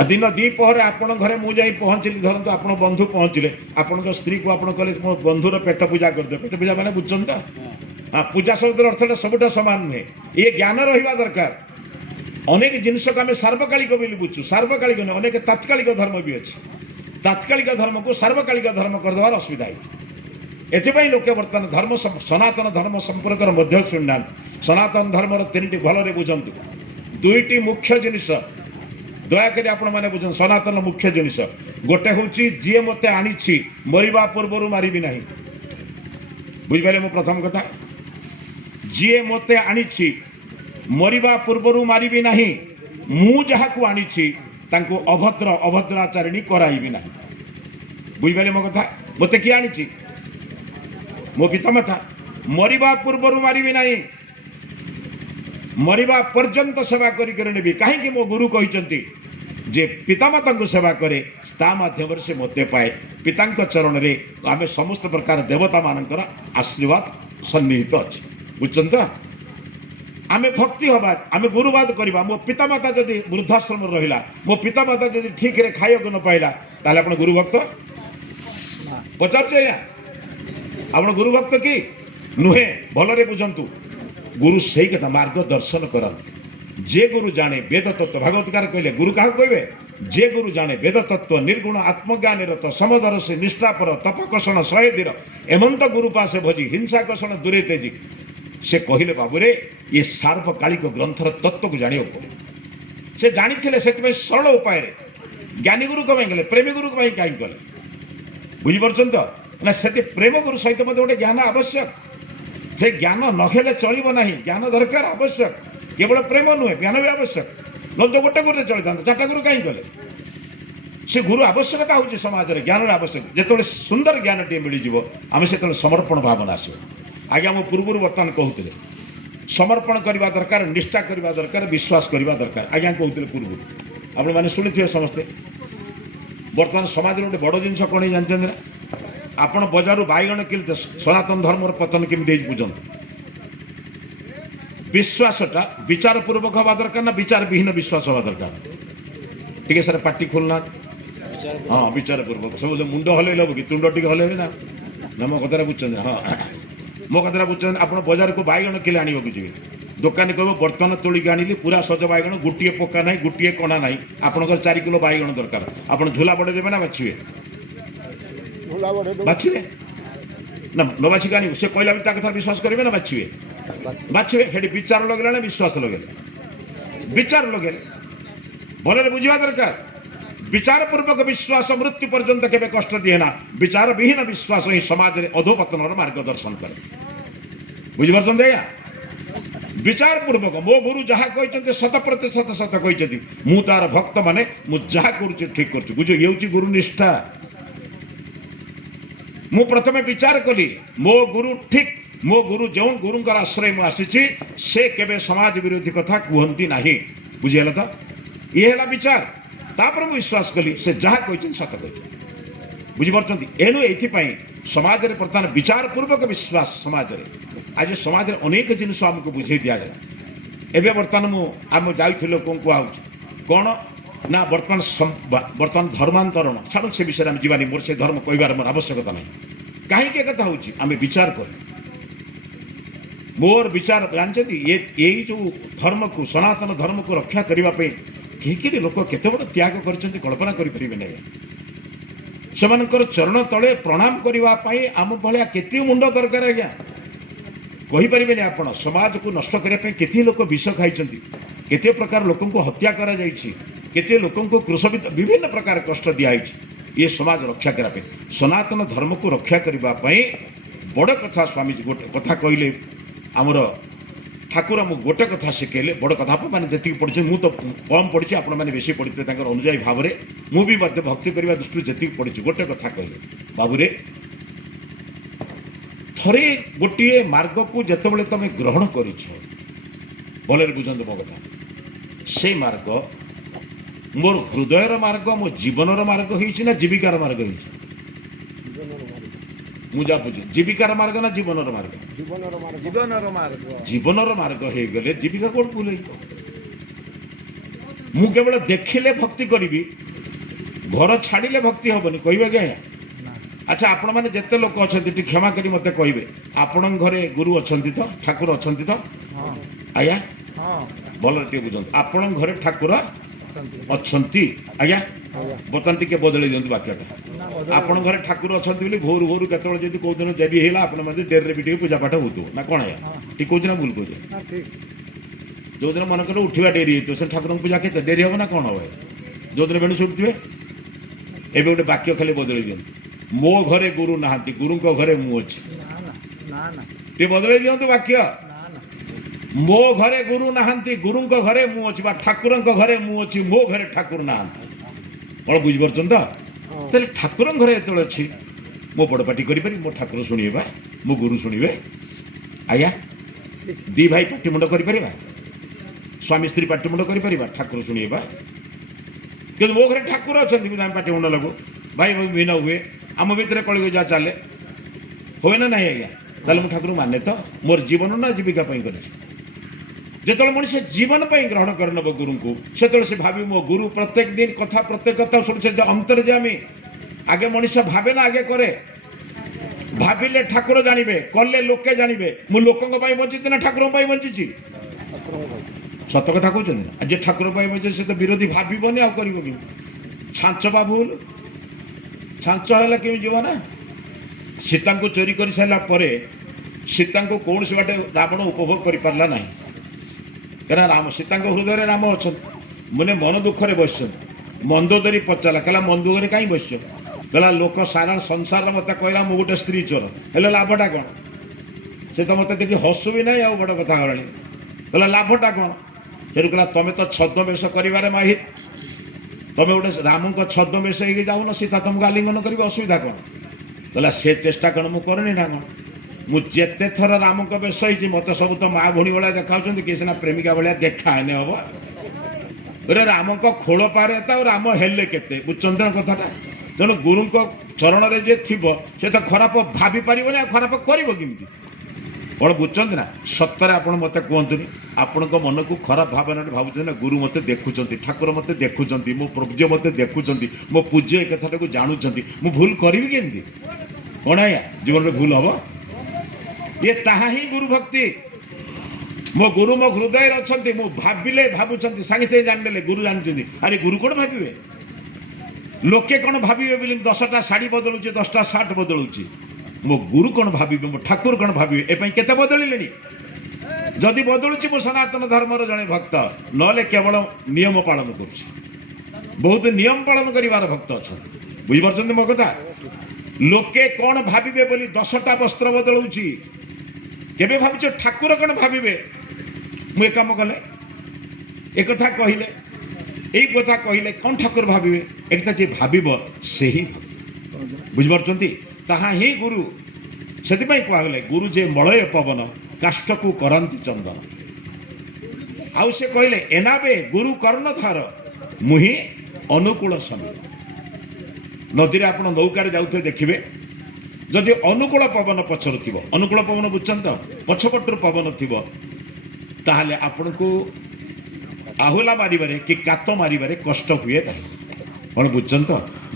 ଦିନ ଦ୍ୱିପହରେ ଆପଣଙ୍କ ଘରେ ମୁଁ ଯାଇ ପହଞ୍ଚିଲି, ଧରନ୍ତୁ ଆପଣ ବନ୍ଧୁ ପହଞ୍ଚିଲେ, ଆପଣଙ୍କ ସ୍ତ୍ରୀକୁ ଆପଣ କହିଲେ ମୋ ବନ୍ଧୁର ପେଟ ପୂଜା କରିଦେବେ, ପେଟ ପୂଜା ମାନେ ବୁଝୁଛନ୍ତି ତ? ପୂଜା ଶବ୍ଦର ଅର୍ଥଟା ସବୁଟା ସମାନ ନୁହେଁ। ଏ ଜ୍ଞାନ ରହିବା ଦରକାର। ଅନେକ ଜିନିଷକୁ ଆମେ ସାର୍ବକାଳିକ ବୋଲି ବୁଝୁଛୁ, ସାର୍ବକାଳିକ ନୁହେଁ, ଅନେକ ତାତ୍କାଳିକ ଧର୍ମ ବି ଅଛି। ତାତ୍କାଳିକ ଧର୍ମକୁ ସାର୍ବକାଳିକ ଧର୍ମ କରିଦେବାର ଅସୁବିଧା ହେଇଛି। ଏଥିପାଇଁ ଲୋକେ ବର୍ତ୍ତମାନ ଧର୍ମ ସନାତନ ଧର୍ମ ସମ୍ପର୍କରେ ମଧ୍ୟ ଶୁଣିନାହାନ୍ତି। ସନାତନ ଧର୍ମର ତିନିଟି ଭଲରେ ବୁଝନ୍ତୁ, ଦୁଇଟି ମୁଖ୍ୟ ଜିନିଷ ଦୟାକରି ଆପଣମାନେ ବୁଝନ୍ତୁ। ସନାତନ ମୁଖ୍ୟ ଜିନିଷ ଗୋଟେ ହେଉଛି ଯିଏ ମୋତେ ଆଣିଛି ମରିବା ପୂର୍ବରୁ ମାରିବି ନାହିଁ। ବୁଝିପାରିଲେ ମୋ ପ୍ରଥମ କଥା? ଯିଏ ମୋତେ ଆଣିଛି ମରିବା ପୂର୍ବରୁ ମାରିବି ନାହିଁ। ମୁଁ ଯାହାକୁ ଆଣିଛି ତାଙ୍କୁ ଅଭଦ୍ରାଚାରିଣୀ କରାଇବି ନାହିଁ। ବୁଝିପାରିଲେ ମୋ କଥା? ମୋତେ କିଏ ଆଣିଛି? ମୋ ପିତାମାତା। ମରିବା ପୂର୍ବରୁ ମାରିବି ନାହିଁ, ମରିବା ପର୍ଯ୍ୟନ୍ତ ସେବା କରିକରି ନେବି। କାହିଁକି? ମୋ ଗୁରୁ କହିଛନ୍ତି ଯେ ପିତାମାତାଙ୍କୁ ସେବା କରେ ତା ମାଧ୍ୟମରେ ସେ ମୋତେ ପାଏ। ପିତାଙ୍କ ଚରଣରେ ଆମେ ସମସ୍ତ ପ୍ରକାର ଦେବତାମାନଙ୍କର ଆଶୀର୍ବାଦ ସନ୍ନିହିତ ଅଛି। ବୁଝୁଛନ୍ତି ତ? ଆମେ ଭକ୍ତି ହେବା, ଆମେ ଗୁରୁବାଦ କରିବା। ମୋ ପିତାମାତା ଯଦି ବୃଦ୍ଧାଶ୍ରମରେ ରହିଲା, ମୋ ପିତାମାତା ଯଦି ଠିକରେ ଖାଇବାକୁ ନ ପାଇଲା, ତାହେଲେ ଆପଣ ଗୁରୁ ଭକ୍ତ? ପଚାରୁଛି ଆଜ୍ଞା, ଆପଣ ଗୁରୁ ଭକ୍ତ କି ନୁହେଁ? ଭଲରେ ବୁଝନ୍ତୁ। ଗୁରୁ ସେଇ କଥା ମାର୍ଗଦର୍ଶନ କରନ୍ତି। ଯେ ଗୁରୁ ଜାଣେ ବେଦ ତତ୍ତ୍ୱ, ଭାଗବତକାର କହିଲେ ଗୁରୁ କାହାକୁ କହିବେ? ଯେ ଗୁରୁ ଜାଣେ ବେଦ ତତ୍ତ୍ୱ, ନିର୍ଗୁଣ ଆତ୍ମଜ୍ଞାନୀରତ, ସମଦରସୀ ନିଷ୍ଠାପର, ତପକଷଣ ଶହେ ଧୀର, ଏମନ୍ତ ଗୁରୁ ପାଶେ ଭଜି, ହିଂସା କଷଣ ଦୂରେ ତେଜି। ସେ କହିଲେ ବାବୁରେ ଇଏ ସାର୍ବକାଳିକ ଗ୍ରନ୍ଥର ତତ୍ତ୍ୱକୁ ଜାଣିବାକୁ ପଡ଼ିବ। ସେ ଜାଣିଥିଲେ, ସେଥିପାଇଁ ସରଳ ଉପାୟରେ ଜ୍ଞାନୀ ଗୁରୁ କ'ଣ ପାଇଁ କଲେ, ପ୍ରେମୀ ଗୁରୁ ପାଇଁ କାହିଁକି କଲେ? ବୁଝିପାରୁଛନ୍ତି ତ? ନା ସେଠି ପ୍ରେମ ଗୁରୁ ସହିତ ମଧ୍ୟ ଗୋଟେ ଜ୍ଞାନ ଆବଶ୍ୟକ। ସେ ଜ୍ଞାନ ନହେଲେ ଚଳିବ ନାହିଁ। ଜ୍ଞାନ ଦରକାର, ଆବଶ୍ୟକ। କେବଳ ପ୍ରେମ ନୁହେଁ, ଜ୍ଞାନ ବି ଆବଶ୍ୟକ। ନହେଲେ ତ ଗୋଟେ ଗୁରୁରେ ଚଳିଥାନ୍ତା, ଚାରିଟା ଗୁରୁ କାହିଁକି କଲେ? ସେ ଗୁରୁ ଆବଶ୍ୟକତା ହେଉଛି ସମାଜରେ, ଜ୍ଞାନର ଆବଶ୍ୟକ। ଯେତେବେଳେ ସୁନ୍ଦର ଜ୍ଞାନଟିଏ ମିଳିଯିବ, ଆମେ ସେତେବେଳେ ସମର୍ପଣ ଭାବନା ଆସିବ। ଆଜ୍ଞା, ମୁଁ ପୂର୍ବରୁ ବର୍ତ୍ତମାନ କହୁଥିଲେ ସମର୍ପଣ କରିବା ଦରକାର, ନିଷ୍ଠା କରିବା ଦରକାର, ବିଶ୍ୱାସ କରିବା ଦରକାର। ଆଜ୍ଞା କହୁଥିଲେ ପୂର୍ବରୁ, ଆପଣମାନେ ଶୁଣିଥିବେ ସମସ୍ତେ। ବର୍ତ୍ତମାନ ସମାଜରେ ଗୋଟେ ବଡ଼ ଜିନିଷ କ'ଣ ହେଇ ଜାଣିଛନ୍ତି ନା? ଆପଣ ବଜାରରୁ ବାଇଗଣ କିଣିଲେ ସନାତନ ଧର୍ମର ପତନ କେମିତି ହେଇଛି ବୁଝନ୍ତୁ। ବିଶ୍ୱାସଟା ବିଚାରପୂର୍ବକ ହେବା ଦରକାର ନା ବିଚାର ବିହୀନ ବିଶ୍ୱାସ ହେବା ଦରକାର? ଟିକେ ସାର୍ ପାଟି ଖୋଲୁନାହାନ୍ତି। ହଁ, ବିଚାରପୂର୍ବକ। ସବୁ ମୁଣ୍ଡ ହଲେଇଲେ ହବ କି? ତୁଣ୍ଡ ଟିକେ ହଲେଇବେ ନା? ମୋ କଥାଟା ବୁଝୁଛନ୍ତି? ହଁ, ମୋ କଥାଟା ବୁଝୁଛନ୍ତି। ଆପଣ ବଜାରକୁ ବାଇଗଣ କିଲେ ଆଣିବାକୁ ଯିବେ, ଦୋକାନୀ କହିବ ବର୍ତ୍ତମାନ ତୋଳିକି ଆଣିଲି, ପୁରା ସଜ ବାଇଗଣ, ଗୋଟିଏ ପକା ନାହିଁ, ଗୋଟିଏ କଣା ନାହିଁ, ଆପଣଙ୍କର 4 କିଲୋ ବାଇଗଣ ଦରକାର। ଆପଣ ଝୁଲା ବଢ଼େଇ ଦେବେ ନା ବାଛିବେ? ବାଛିବେ ନା? ନ ବାଛିକି ଆଣିବୁ, ସେ କହିଲା ବି ତା କଥା ବିଶ୍ୱାସ କରିବେ ନା ବାଛିବେ? ବାଛିବେ। ସେଠି ବିଚାର ଲଗେଇଲା ନା ବିଶ୍ୱାସ ଲଗେଇଲେ? ବିଚାର ଲଗେଇଲେ। ଭଲରେ ବୁଝିବା ଦରକାର। ବିଚାର ପୂର୍ବକ ବିଶ୍ୱାସ ମୃତ୍ୟୁ ପର୍ଯ୍ୟନ୍ତ କେବେ କଷ୍ଟ ଦିଏ ନା। ବିଚାର ବିହୀନ ବିଶ୍ୱାସ ହିଁ ସମାଜରେ ଅଧୋପତନର ମାର୍ଗଦର୍ଶନ କରେ। ବୁଝିପାରୁଛନ୍ତି ଆଜ୍ଞା? ବିଚାର ପୂର୍ବକ ମୋ ଗୁରୁ ଯାହା କହିଛନ୍ତି 100% ସତ କହିଛନ୍ତି। ମୁଁ ତାର ଭକ୍ତ, ମାନେ ମୁଁ ଯାହା କରୁଛି ଠିକ କରୁଛି। ବୁଝ, ଇଏ ହେଉଛି ଗୁରୁ ନିଷ୍ଠା। ମୁଁ ପ୍ରଥମେ ବିଚାର କଲି ମୋ ଗୁରୁ ଠିକ मो गुरु जो गुरुंकर आश्रय मु आसीछि से केबे समाज विरोधी कथा कहती नाही बुझिगला तो ये है विचार तापर मु विश्वास कली से जहाँ कहते सत कहते बुझिपार्टी एणु ये समाज में बर्तमान विचार पूर्वक विश्वास समाज में आज समाज में अनेक जिनस आमको बुझे दि जाए एवं बर्तमान मुझे जाइए लोक कौन ना बर्तमान धर्मांतरण छाड़ से विषय में जीवानी मोर से धर्म कहबार मोर आवश्यकता नहीं कहीं कथा होमें विचार कर मोर विचार जानते ये जो धर्म को सनातन धर्म को रक्षा करने कि लोक केते बड़ त्याग कर कल्पना करें नहीं सेमानकर चरण तले प्रणाम करने आम भाया केते मुंड दरकार आज्ञा कहीपरें आप समाज को नष्ट करने केते लोक विष खाई केते प्रकार लोक हत्या करा केते लोक कृषवित विभिन्न प्रकार कष्ट दिखाई ये समाज रक्षा करने सनातन धर्म को रक्षा करने बड़ कथा स्वामीजी गोटे कथा कहले आमर ठाकुर आम गोटे कथा शिखेले बड़ कथा मैंने जी पढ़ी मुझे तो कम पढ़ी आपण मैंने बेसी पढ़ी अनुजाई भाव में मुझे भक्ति करने दृष्टि जी पढ़ी गोटे कथा कहले बाबूरे थरे गोटे मार्ग को जितेबाला तुम ग्रहण कर भले बुझे मो कथा से मार्ग मोर हृदयर मार्ग मो जीवनर मार्ग हो जीविकार मार्ग हो मुझा बुझे जीविकार मार्ग ना जीवनर मार्ग जीवनर मार्ग हो गले जीविका कौन भूल मु केवल देखिले भक्ति करी घर छाड़िले भक्ति हेनी कहे क्या अच्छा आपण मैंने जिते लोक अच्छा क्षमा करी मत कहे आपण घरे गुरु अच्छा तो ठाकुर अच्छा तो आज्ञा भल टे बुझे आपण घरे ठाकुर अच्छा आज्ञा बर्तमान टी बदल दिखाँ वाक्यटा आपण घरे ठाकुर अच्छा भोर भोर केत कौ दिन डेरी है आपण मैंने डेरी भी पूजा पाठ हो ना कौन है ठीक कौन ना भूल कहे जो दिन मन कर उठा डेरी हो से ठाकुर पूजा के डेरी हम ना कौन हम जो दिन बेणु शुणुवे ए गोटे वाक्य खाली बदल दिखाँ मो घरे गुरु ना गुरु घरे मु अच्छी बदल दिखाँ वाक्य मो घरे गुरु ना गुरु घरे मु अच्छी ठाकुर घरे मु अच्छी मो घरे ठाकुर ना कौन बुझीपार तो ठाकुर घरे जो अच्छी मो बड़ पाटी करी मो ठाकुर शुणे मो गुरु शुणे आज्ञा दी भाई पाटिमुंड कर स्वामी स्त्री पाटिमुंड कर ठाकुर शुणे कि मो घरे ठाकुर अच्छा पाटिमुंड लगू भाई भिन्न हुए आम भितर कल जा चले हुए ना नहीं आज्ञा ताले ठाकुर माने तो मोर जीवन ना जीविका कर जो मनुष्य जीवन पर ग्रहण कर नब गुरु को से भावी मो गुरु प्रत्येक दिन कथा प्रत्येक कथा शुणी अंतर्जामी आगे मनुष्य भावे ना आगे करे भाविले ठाकुर जानवे कले लोके जानवे मु लोकों बंची ना ठाकुर बंची सत कथा कहते जे ठाकुर बचे से तो विरोधी भावनी आउ कर छांच बा भूल छांच है कि जीवना सीता को चोरी कर सारापर सीता को कौन से बाटे रावण उपभोग कर पारा ना क्या राम सीता हृदय राम अच्छा मैंने मन दुखरे बस मंदोदरी पचारा कहला मन दुखरे कहीं बस कहला लोक सारा संसार मत कहला मु गोटे स्त्री चोर हेल्ला लाभटा कौन से तो मत देखिए हसु भी ना बड़ कथा गला कहला लाभटा कौन से कहला तुम तो छद्मवेश कर माहिर तुम गोटे राम छद्म वेश हो जाऊन सीता तुमको आलिंगन कर असुविधा कौन कहला से चेष्टा कौन मुझे करनी ना कौन मुझे थर राम वेश हो मत सब तो माँ भौणी भाया देखा किए सीना प्रेमिका भाया देखा है हम बोले राम खोल पारे तो राम हेले के बुझे कथाटा तेणु गुरु चरण में जे थी से तो खराब भाभी पार खराब करमी कौन बुझे ना सतरे आप मत कहतुनि आपण मन को खराब भावना भावुं ना गुरु मत देखुं ठाकुर मत देखुं मो पूज्य मत देखुं मो पूज्य ए कथा को जानूँ मु भूल करी केमती कौन आज्ञा जीवन में भूल हम ये ताहा ही गुरु भक्ति मो गुरु मो हृदय अच्छा मु भाविले भावुं सागे सागे जाने गुरु जानते अरे गुरु कौन भावे लोके कौन भावे बोली 10टा शाढ़ी बदलुचे 10टा सार्ट बदलुची मो गुरु कौन भावे मो ठाकुर कौन भावे ए बदलिले जदि बदलुची मो सनातन धर्मर जड़े भक्त नले केवल नियम पालन कर बहुत नियम पालन कर भक्त अच्छा बुझीपार मो कथा लोके कौन भावे बोली 10टा वस्त्र बदलुची केबे भावुच ठाकुर कौन भावे मु काम कले एक कथा कहले यही कथा कहले कौन ठाकुर भावे एक जे भाव से ही बुझीपार ताहा ही गुरु ସେଥିପାଇଁ କୁହାଗଲେ ଗୁରୁ ଯେ ମଳୟ ପବନ କାଷ୍ଠକୁ କରନ୍ତି ଚନ୍ଦନ। ଆଉ ସେ କହିଲେ ଏନାବେ ଗୁରୁ କର୍ଣ୍ଣଧାର ମୁହିଁ ଅନୁକୂଳ ସମୀର। ନଦୀରେ ଆପଣ ନୌକାରେ ଯାଉଥିବେ ଦେଖିବେ ଯଦି ଅନୁକୂଳ ପବନ ପଛରୁ ଥିବ, ଅନୁକୂଳ ପବନ ବୁଝୁଛନ୍ତି ତ, ପଛପଟରୁ ପବନ ଥିବ, ତାହେଲେ ଆପଣଙ୍କୁ ଆହୁଲା ମାରିବାରେ କି କାତ ମାରିବାରେ କଷ୍ଟ ହୁଏ ନାହିଁ। କ'ଣ ବୁଝୁଛନ୍ତି ତ?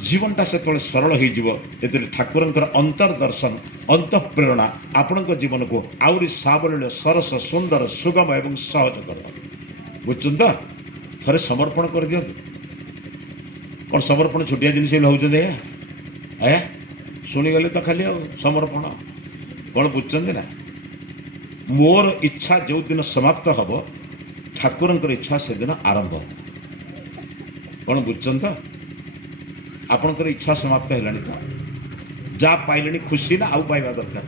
ଜୀବନଟା ସେତେବେଳେ ସରଳ ହେଇଯିବ, ଯେତେବେଳେ ଠାକୁରଙ୍କର ଅନ୍ତର୍ଦର୍ଶନ ଅନ୍ତଃପ୍ରେରଣା ଆପଣଙ୍କ ଜୀବନକୁ ଆହୁରି ସାବଲୀଳ ସରସ ସୁନ୍ଦର ସୁଗମ ଏବଂ ସହଜ କରିବ। ବୁଝୁଛନ୍ତି ତ? ଥରେ ସମର୍ପଣ କରିଦିଅନ୍ତୁ। କ'ଣ ସମର୍ପଣ ଛୋଟିଆ ଜିନିଷ ଭାବୁଛନ୍ତି ଆଜ୍ଞା? ଆଜ୍ଞା ଶୁଣିଗଲେ ତ ଖାଲି ଆଉ ସମର୍ପଣ। କ'ଣ ବୁଝୁଛନ୍ତି ନା? ମୋର ଇଚ୍ଛା ଯେଉଁଦିନ ସମାପ୍ତ ହେବ ଠାକୁରଙ୍କର ଇଚ୍ଛା ସେଦିନ ଆରମ୍ଭ। କ'ଣ ବୁଝୁଛନ୍ତି ତ? ଆପଣଙ୍କର ଇଚ୍ଛା ସମାପ୍ତ ହେଲାଣି ତ? ଯାହା ପାଇଲେଣି ଖୁସି ନା ଆଉ ପାଇବା ଦରକାର?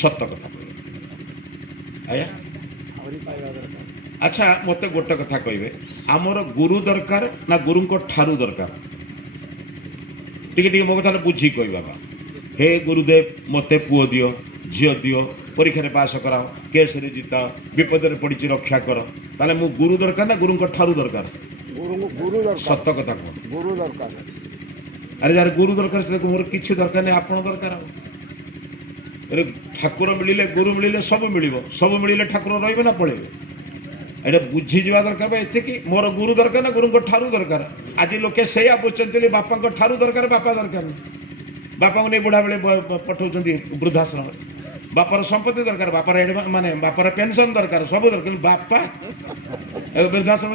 ସତ କଥା ଆଜ୍ଞା। ଆହୁରି ପାଇବା ଦରକାର। ଆଚ୍ଛା ମୋତେ ଗୋଟେ କଥା କହିବେ, ଆମର ଗୁରୁ ଦରକାର ନା ଗୁରୁଙ୍କ ଠାରୁ ଦରକାର? ଟିକେ ଟିକେ ମୋ କଥାଟା ବୁଝିକି କହିବା। ହେ ଗୁରୁଦେବ ମୋତେ ପୁଅ ଦିଅ, ଝିଅ ଦିଅ, ପରୀକ୍ଷାରେ ପାସ କରାଅ, କେସରେ ଜିତାଅ, ବିପଦରେ ପଡ଼ିଛି ରକ୍ଷା କର, ତାହେଲେ ମୁଁ ଗୁରୁ ଦରକାର ନା ଗୁରୁଙ୍କ ଠାରୁ ଦରକାର? ଗୁରୁ ଦରକାର। ସତ କଥା କୁହ। ଗୁରୁ ଦରକାର। ଆରେ ଯାହାର ଗୁରୁ ଦରକାର ସେ ମୋର କିଛି ଦରକାର ନାହିଁ, ଆପଣ ଦରକାର। ଆରେ ଠାକୁର ମିଳିଲେ ଗୁରୁ ମିଳିଲେ ସବୁ ମିଳିବ, ସବୁ ମିଳିଲେ ଠାକୁର ରହିବେ ନା ପଳେଇବେ? ଏଇଟା ବୁଝିଯିବା ଦରକାର। ଏତିକି ମୋର ଗୁରୁ ଦରକାର ନା ଗୁରୁଙ୍କ ଠାରୁ ଦରକାର? ଆଜି ଲୋକେ ସେଇଆ ବୁଝୁଛନ୍ତି, ବାପାଙ୍କ ଠାରୁ ଦରକାର, ବାପା ଦରକାର ନାହିଁ। ବାପାଙ୍କୁ ନେଇ ବୁଢ଼ା ବେଳେ ପଠାଉଛନ୍ତି ବୃଦ୍ଧାଶ୍ରମରେ। ବାପାର ସମ୍ପତ୍ତି ଦରକାର, ବାପାର ମାନେ ବାପାର ପେନସନ ଦରକାର, ସବୁ ଦରକାର, ବାପା ବୃଦ୍ଧାଶ୍ରମ।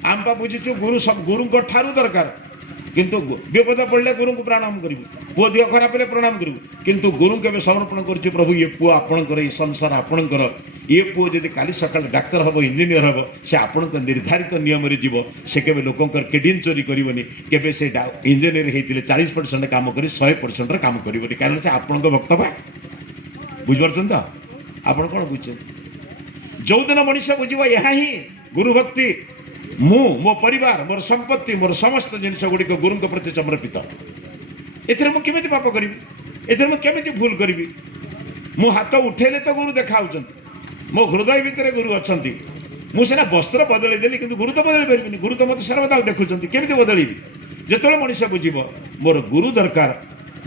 ଆମେ ବା ବୁଝିଛୁ ଗୁରୁଙ୍କ ଠାରୁ ଦରକାର, କିନ୍ତୁ ବିପଦ ପଡ଼ିଲେ ଗୁରୁଙ୍କୁ ପ୍ରଣାମ କରିବୁ, ପୁଅ ଦେହ ଖରାପ ହେଲେ ପ୍ରଣାମ କରିବୁ, କିନ୍ତୁ ଗୁରୁଙ୍କୁ ଏବେ ସମର୍ପଣ କରୁଛୁ। ପ୍ରଭୁ ଇଏ ପୁଅ ଆପଣଙ୍କର, ଏଇ ସଂସାର ଆପଣଙ୍କର, ଇଏ ପୁଅ ଯଦି କାଲି ସକାଳେ ଡାକ୍ତର ହେବ, ଇଞ୍ଜିନିୟର ହେବ, ସେ ଆପଣଙ୍କ ନିର୍ଦ୍ଧାରିତ ନିୟମରେ ଯିବ, ସେ କେବେ ଲୋକଙ୍କର କିଡନୀ ଚୋରି କରିବନି, କେବେ ସେ ଇଞ୍ଜିନିୟର ହେଇଥିଲେ 40% କାମ କରି 100%ରେ କାମ କରିବନି, କାରଣ ସେ ଆପଣଙ୍କ ଭକ୍ତ ବା। ବୁଝିପାରୁଛନ୍ତି ତ? ଆପଣ କ'ଣ ବୁଝୁଛନ୍ତି? ଯୋଉଦିନ ମଣିଷ ବୁଝିବ ଏହା ହିଁ ଗୁରୁ ଭକ୍ତି, ମୁଁ ମୋ ପରିବାର ମୋର ସମ୍ପତ୍ତି ମୋର ସମସ୍ତ ଜିନିଷ ଗୁଡ଼ିକ ଗୁରୁଙ୍କ ପ୍ରତି ସମର୍ପିତ, ଏଥିରେ ମୁଁ କେମିତି ପାପ କରିବି, ଏଥିରେ ମୁଁ କେମିତି ଭୁଲ କରିବି? ମୁଁ ହାତ ଉଠେଇଲେ ତ ଗୁରୁ ଦେଖା ହେଉଛନ୍ତି, ମୋ ହୃଦୟ ଭିତରେ ଗୁରୁ ଅଛନ୍ତି। ମୁଁ ସିନା ବସ୍ତ୍ର ବଦଳେଇ ଦେଲି, କିନ୍ତୁ ଗୁରୁ ତ ବଦଳେଇ ପାରିବିନି। ଗୁରୁ ତ ମୋତେ ସର୍ବଦା ଦେଖୁଛନ୍ତି, କେମିତି ବଦଳେଇବି? ଯେତେବେଳେ ମଣିଷ ବୁଝିବ ମୋର ଗୁରୁ ଦରକାର,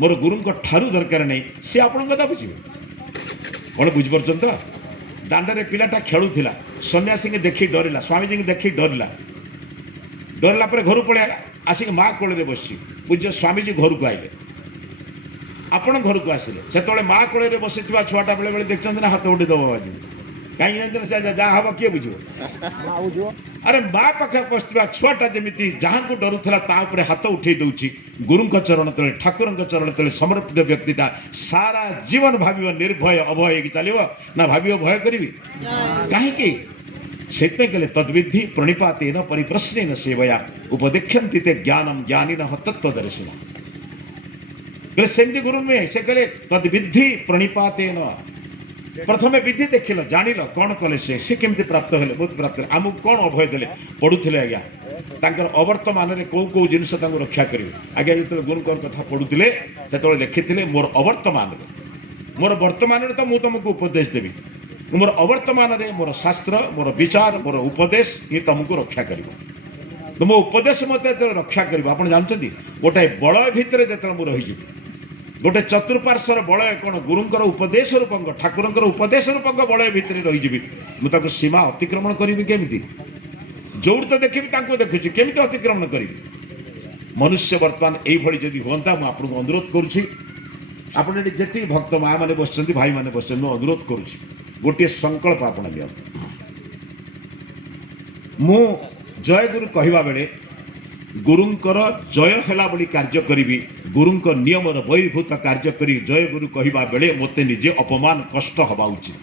ମୋର ଗୁରୁଙ୍କ ଠାରୁ ଦରକାର ନାହିଁ, ସେ ଆପଣଙ୍କ କଥା ବୁଝିବେ। କ'ଣ ବୁଝିପାରୁଛନ୍ତି ତ? ଦାଣ୍ଡରେ ପିଲାଟା ଖେଳୁଥିଲା, ସନ୍ନ୍ୟାସୀଙ୍କୁ ଦେଖି ଡରିଲା, ସ୍ୱାମୀଜୀଙ୍କୁ ଦେଖି ଡରିଲା, ଡରିଲା ପରେ ଘରୁ ପଳେଇ ଆସିକି ମା କୋଳରେ ବସିଛି। ପୂଜ୍ୟ ସ୍ୱାମୀଜୀ ଘରକୁ ଆଇଲେ, ଆପଣ ଘରକୁ ଆସିଲେ, ସେତେବେଳେ ମା କୋଳରେ ବସିଥିବା ଛୁଆଟା ବେଳେ ବେଳେ ଦେଖିଛନ୍ତି ନା ହାତ ଉଠି ଦେବ ବାଜି, କାହିଁକି ଜାଣିଛନ୍ତି? ସେ ଯାହା ହବ କିଏ ବୁଝିବ? ଆରେ ମା ପାଖରେ ବସିଥିବା ଛୁଆଟା ଯେମିତି ଯାହାଙ୍କୁ ଡରୁଥିଲା ତା ଉପରେ ହାତ ଉଠେଇ ଦଉଛି। ଗୁରୁଙ୍କ ଚରଣ ତଳେ ଠାକୁରଙ୍କ ଚରଣ ତଳେ ସମର୍ପିତ ବ୍ୟକ୍ତିଟା ସାରା ଜୀବନ ଭାବିବ ନିର୍ଭୟ ଅଭୟ ହେଇକି ଚାଲିବ ନା ଭାବିବ ଭୟ କରିବି? କାହିଁକି? ସେଥିପାଇଁ କହିଲେ ତଦ୍ବିଧି ପ୍ରଣିପାତେନ ପରିପ୍ରଶ୍ନେନ ସେବୟା ଉପଦେକ୍ଷନ୍ତି ତେ ଜ୍ଞାନମ୍ ଜ୍ଞାନିନଃ ତତ୍ତ୍ୱଦର୍ଶିନ। କହିଲେ ସେମିତି ଗୁରୁ ନୁହେଁ, ସେ କହିଲେ ତଦ୍ବିଧି ପ୍ରଣିପାତେନ। ପ୍ରଥମେ ବିଧି ଦେଖିଲ, ଜାଣିଲ କ'ଣ କଲେ, ସେ କେମିତି ପ୍ରାପ୍ତ ହେଲେ, ବହୁତ ପ୍ରାପ୍ତ ହେଲେ, ଆମକୁ କ'ଣ ଅଭୟ ଦେଲେ, ପଢୁଥିଲେ ଆଜ୍ଞା ତାଙ୍କର ଅବର୍ତ୍ତମାନରେ କୋଉ କୋଉ ଜିନିଷ ତାଙ୍କୁ ରକ୍ଷା କରିବେ। ଆଜ୍ଞା ଯେତେବେଳେ ଗୁରୁଙ୍କର କଥା ପଢୁଥିଲେ ସେତେବେଳେ ଲେଖିଥିଲେ ମୋର ଅବର୍ତ୍ତମାନରେ, ମୋର ବର୍ତ୍ତମାନରେ ତ ମୁଁ ତମକୁ ଉପଦେଶ ଦେବି, ମୋର ଅବର୍ତ୍ତମାନରେ ମୋର ଶାସ୍ତ୍ର ମୋର ବିଚାର ମୋର ଉପଦେଶ ହିଁ ତମକୁ ରକ୍ଷା କରିବ। ତୁମ ଉପଦେଶ ମୋତେ ଯେତେବେଳେ ରକ୍ଷା କରିବ, ଆପଣ ଜାଣିଛନ୍ତି ଗୋଟାଏ ବଳୟ ଭିତରେ ଯେତେବେଳେ ମୁଁ ରହିଯିବି, ଗୋଟେ ଚତୁଃପାର୍ଶ୍ୱର ବଳୟ କ'ଣ ଗୁରୁଙ୍କର ଉପଦେଶ ରୂପଙ୍କ ଠାକୁରଙ୍କର ଉପଦେଶ ରୂପଙ୍କ ବଳୟ ଭିତରେ ରହିଯିବି, ମୁଁ ତାକୁ ସୀମା ଅତିକ୍ରମଣ କରିବି କେମିତି? ଯୋଉଠି ତ ଦେଖିବି ତାଙ୍କୁ ଦେଖୁଛି, କେମିତି ଅତିକ୍ରମଣ କରିବି? ମନୁଷ୍ୟ ବର୍ତ୍ତମାନ ଏଇଭଳି ଯଦି ହୁଅନ୍ତା, ମୁଁ ଆପଣଙ୍କୁ ଅନୁରୋଧ କରୁଛି, ଆପଣ ଏଠି ଯେତିକି ଭକ୍ତ ମା ମାନେ ବସିଛନ୍ତି ଭାଇମାନେ ବସିଛନ୍ତି, ମୁଁ ଅନୁରୋଧ କରୁଛି ଗୋଟିଏ ସଂକଳ୍ପ ଆପଣ ନିଅନ୍ତୁ। ମୁଁ ଜୟଗୁରୁ କହିବା ବେଳେ ଗୁରୁଙ୍କର ଜୟ ହେଲା ବୋଲି କାର୍ଯ୍ୟ କରିବି, ଗୁରୁଙ୍କ ନିୟମର ବହିର୍ଭୂତ କାର୍ଯ୍ୟ କରି ଜୟଗୁରୁ କହିବା ବେଳେ ମୋତେ ନିଜେ ଅପମାନ କଷ୍ଟ ହେବା ଉଚିତ।